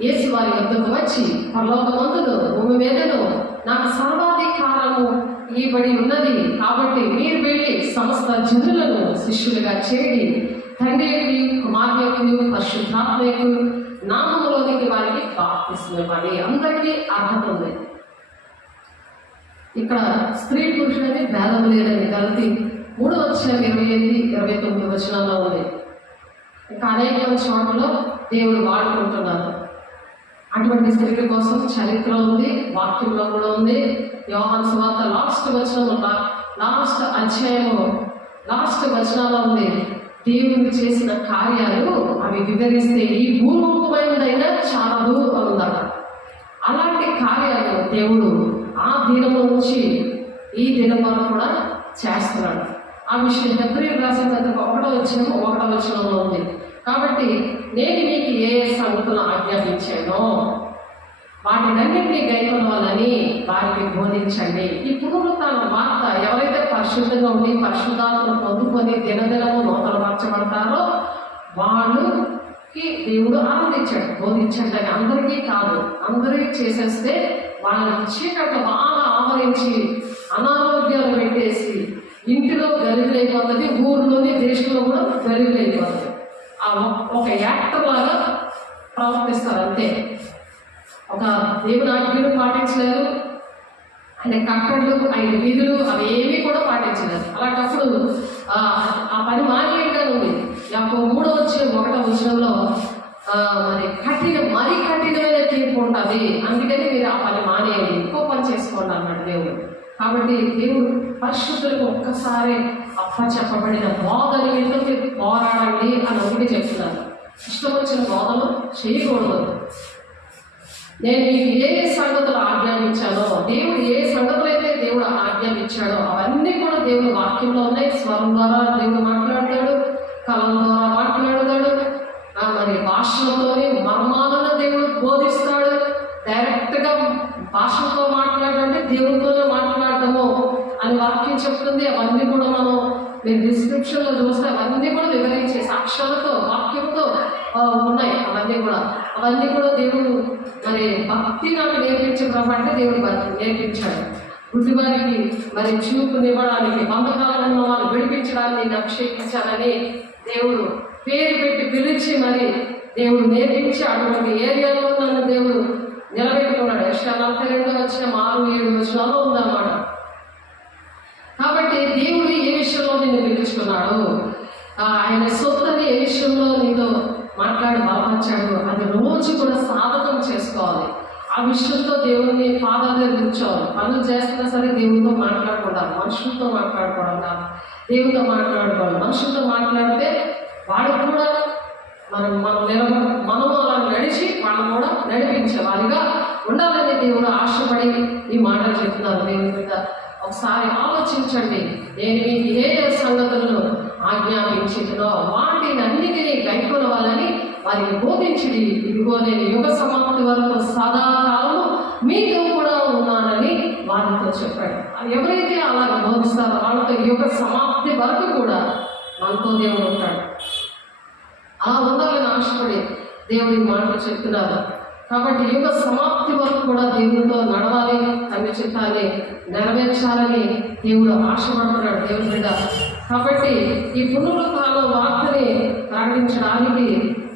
యేసు వారి యొద్దకు వచ్చి, పరలోకమందును భూమి మీదను నాకు సర్వాధికారము ఇవ్వబడి ఉన్నది, కాబట్టి మీరు వెళ్ళి సమస్త జనులను శిష్యులుగా చేరి తండ్రి కుమార్తెకు పరిశుద్ధాత్మకు నామములోనికి వారికి బాప్తిస్మం ఇవ్వాలి. అందరికీ అర్హత ఉంది. ఇక్కడ స్త్రీ పురుషులని భేదం లేదని గలతీ 3:28-29 వచనాల్లో ఉంది. ఇంకా అనేక చోట్లలో దేవుడు వాడుకుంటున్నారు. అటువంటి స్త్రీల కోసం చరిత్ర ఉంది, వాక్యంలో కూడా ఉంది. యోహాను సువార్త లాస్ట్ అధ్యాయము లాస్ట్ వచనాల్లో ఉంది. దేవుడు చేసిన కార్యాలు అవి వివరిస్తే ఈ భూరూపమైనదైనా చాలదు అనుందట. అలాంటి కార్యాలు దేవుడు ఆ దినం నుంచి ఈ దినం వరకు కూడా చేస్తున్నాడు. ఆ విషయం హెబ్రీయులకు రాసిన పత్రిక 1వ వచనంలో ఉంది. కాబట్టి నేను మీకు ఏ సంగతులు ఆజ్ఞాపించానో వాటినన్నింటినీ గైకొనవాలని వారికి బోధించండి. ఈ పునరుత్థాన వార్త ఎవరైతే పరిశుద్ధంగా ఉండి పరిశుద్ధాత్మను పొందుకొని దినదినము నూతనపరచబడతారో వాళ్ళకి దేవుడు ఆనందించాడు. బోధించండి అని అందరికీ కాదు, అందరికీ చేసేస్తే వాళ్ళకి చీకట్లు బాగా ఆవరించి అనారోగ్యాలు పెట్టేసి ఇంటిలో గరీబులైపోతుంది, ఊర్లోని దేశంలో కూడా గరీబులైపోతుంది. ఒక యాక్టర్ లాగా ప్రవర్తిస్తారు అంతే. ఒక దేవుని ఆజ్ఞలు పాటించలేదు, ఆయన కట్టడలు, ఆయన విధులు అవి ఏమీ కూడా పాటించలేదు. అలాంటప్పుడు ఆ పని కాబట్టి దేవుడు పరిశుద్ధులకు ఒక్కసారి చెప్పబడిన బోధ నిమిత్తం మీరు పోరాడండి అని ఒకటి చెప్తున్నారు. ఇష్టం వచ్చిన బోధలు చేయకూడదు. నేను మీకు ఏ సంగతులు ఆజ్ఞాపించానో, దేవుడు ఏ సంగతులు అయితే దేవుడు ఆజ్ఞాపించాడో అవన్నీ కూడా దేవుడు వాక్యంలో ఉన్నాయి. స్వరం ద్వారా దేవుడు మాట్లాడతాడు, కలం ద్వారా మాట్లాడతాడు, మరి భాషలతోనే మర్మాలను దేవుడు బోధిస్తాడు. డైరెక్ట్గా భాషలతో మాట్లాడంటే దేవుడితోనే మాట్లాడటము అని వాక్యం చెప్తుంది. అవన్నీ కూడా మనం మీరు డిస్క్రిప్షన్లో చూస్తే అవన్నీ కూడా వివరించే సాక్ష్యాలతో వాక్యంతో ఉన్నాయి. అవన్నీ కూడా దేవుడు మరి భక్తి నాకు నేర్పించడం అంటే దేవుడు నేర్పించాడు. గుడ్డివారికి మరి చూపునివ్వడానికి, బంధకాలు ఉన్న వాళ్ళు విడిపించడానికి అభిషేకించాలని దేవుడు పేరు పెట్టి పిలిచి మరి దేవుడు నేర్పించి అటువంటి ఏరియాలో నన్ను దేవుడు నిలబెట్టుకున్నాడు. యెషయా 42:6-7 ఉందన్నమాట. కాబట్టి దేవుడు ఏ విషయంలో నిన్ను పిలుచుకున్నాడు, ఆయన సొత్తని ఏ విషయంలో నీతో మాట్లాడి బలపరిచాడు, అది రోజు కూడా సాధకం చేసుకోవాలి. ఆ విషయంతో దేవుడిని పాదాల దగ్గర కూర్చోవాలి. పనులు చేస్తున్నా సరే దేవుడితో మాట్లాడుకుంటారు. మనుషులతో మాట్లాడుకోవడం కాదు, దేవుడితో మాట్లాడుకోవాలి. మనుషులతో మాట్లాడితే వాడికి కూడా మనం అలా నడిచి వాళ్ళని కూడా నడిపించే వారిగా ఉండాలని దేవుడు ఆశపడి ఈ మాటలు చెప్తున్నారు. దేవుని మీద ఒకసారి ఆలోచించండి. నేను మీకు ఏ సంగతులను ఆజ్ఞాపించినో వాటిని అన్నిటినీ గైకొనవాలని వారికి బోధించింది. ఇదిగో నేను యుగ సమాప్తి వరకు సదాకాలము మీతో కూడా ఉన్నానని వారితో చెప్పాడు. ఎవరైతే అలాగ బోధిస్తారో వాళ్ళతో యుగ సమాప్తి వరకు కూడా మనతో దేవుడు ఉంటాడు. అలా ఉండాలని ఆశపడి దేవుడి మాటలు చెప్తున్నారు. కాబట్టి యుగ సమాప్తి వరకు కూడా దేవుడితో నడవాలి, తండ్రి చిత్తాన్ని నెరవేర్చాలని దేవుడు ఆశపడుతున్నాడు దేవుడి మీద. కాబట్టి ఈ పునరుత్థాన వార్తని ప్రకటించడానికి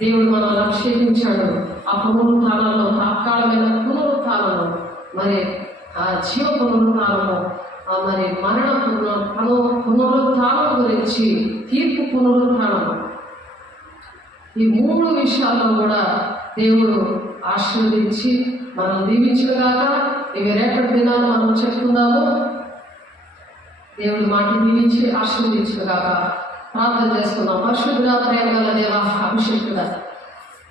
దేవుడు మనల్ని అభిషేకించాడు. ఆ పునరుత్థానంలో తాత్కాలమైన పునరుత్థానంలో మరి జీవ పునరుత్థానము, మరి మరణ పునరుత్థానం గురించి, తీర్పు పునరుత్థానము, ఈ 3 విషయాల్లో కూడా దేవుడు ఆశీర్వదించి మనం దీవించుగాక. ఇవి రేపటి దినాలు మనం చెప్పుకుందాము. దేవుడి మాట దీవించి ఆశీర్వదించుగాక. ప్రార్థన చేసుకుందాం. పరిశుద్ధుడా, ప్రేమ గల దేవా, అభిషేకుడా,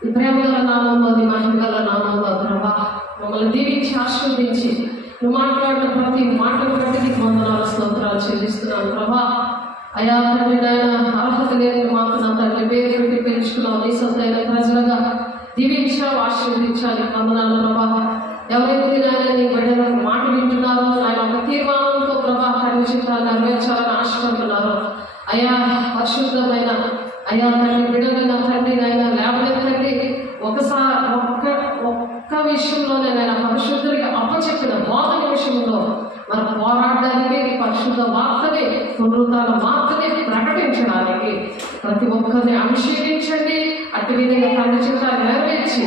ఈ ప్రేమ గల నామంలో, మహిమ గల నామంలో ప్రభా మమ్మల్ని దీవించి ఆశీర్వదించి నువ్వు మాట్లాడిన ప్రతి మాటను బట్టి నీకు వందనాలు, స్తోత్రాలు చెల్లిస్తున్నాను ప్రభా. అయా తండ్రి, నాయన అర్హత లేని మాకు నా తండ్రి పేరు పెట్టి పెంచుకున్నావు. నీ సొంతైన ప్రజలుగా దీవించావు, ఆశీర్వదించాలి. వందనాలు ప్రభా. ఎవరైతే నాయన నీ బిడ్డలకు మాట వింటున్నారో, ఆయన ఒక తీర్మానంతో ప్రభా తండ్రి చిత్తాన్ని నెరవేర్చాలని ఆశపడుతున్నారు. అయా పరిశుద్ధమైన అయా తండ్రి బిడ్డలైన తండ్రి నాయన లేవనెత్తండి. ఒక్క విషయంలోనే నేను పరిశుద్ధులకి అప్పచెప్పిన బోధన విషయంలో మనం పోరాడడానికి, పరిశుద్ధ వార్తని, పునరుత్థాన వార్తని ప్రకటించడానికి ప్రతి ఒక్కరిని అభిషేకించండి. అటు విధంగా తండ్రి చిత్తాన్ని నెరవేర్చి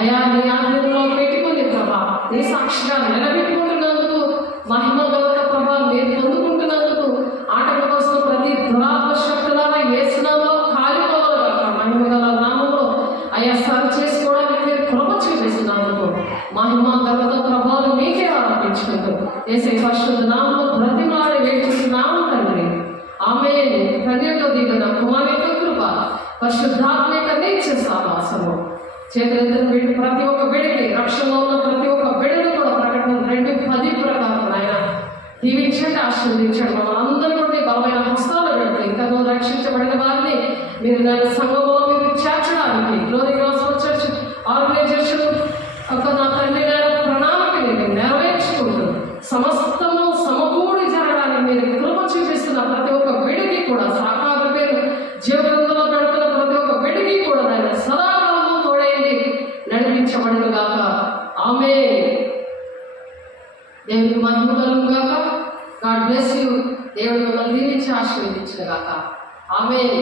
అయా నీ ఆధ్వర్యంలో పెట్టుకుని ప్రభా నీ సాక్షిగా నిలబెట్టుకుంటున్నందుకు, మహిమ గల ప్రభా మీరు పొందుకుంటున్నందుకు, ఆటల కోసం ప్రతి దురాత్మ శక్తులారా యేసునామములో కాలిపోవాలి. మహిమ గల నామంలో అయా సరి చేసుకోవడానికి మీరు కృప చూపిస్తున్నందుకు మహిమ ఘనత ప్రభావం మీకే ఆరోపించుకుంటూ యేసయ్య పరిశుద్ధ నామములో బ్రతిమాడి వేడుకుంటున్నాము తండ్రి. ఆమేన్. కన్యక దిగన కుమారుని కృప, పరిశుద్ధాత్మ యొక్క నిత్య సహవాసము చేతులెత్తిన బిడ్డ ప్రతి ఒక్క బిడ్డకి, రక్షణలో ఉన్న ప్రతి ఒక్క బిడ్డను కూడా ప్రకటన 2:10 ప్రకారం ఆయన దీవించండి, ఆశీర్వదించండి. మమ్మల్ని అందరూ కూడా బలమైన హస్తాలు పెట్టి ఇంకా రక్షించబడిన వారిని మీరు నా సంఘంలో మీరు చేర్చడానికి గ్లోరీ గాస్పెల్ చర్చ్ ఆర్గనైజేషన్ ఒక నా తండ్రి ప్రణాళికని మీరు నెరవేర్చుకుంటూ సమస్తము సమకూడి జరగడానికి మీరు కృప చూపిస్తున్న ప్రతి ఒక్క బిడ్డకి కూడా సాకార పేరు జీవనంలో పెడుతున్న ప్రతి ఒక్క బిడ్డకి కూడా ఆయన సదాకాలంలో తోడైంది నడిపించబడిన గాక. ఆమేన్. దేవునికి మహిమ కలుగును గాక. God bless you. దేవుడు మిమ్మల్ని దీవించి ఆశీర్వదించును గాక. ఆమేన్.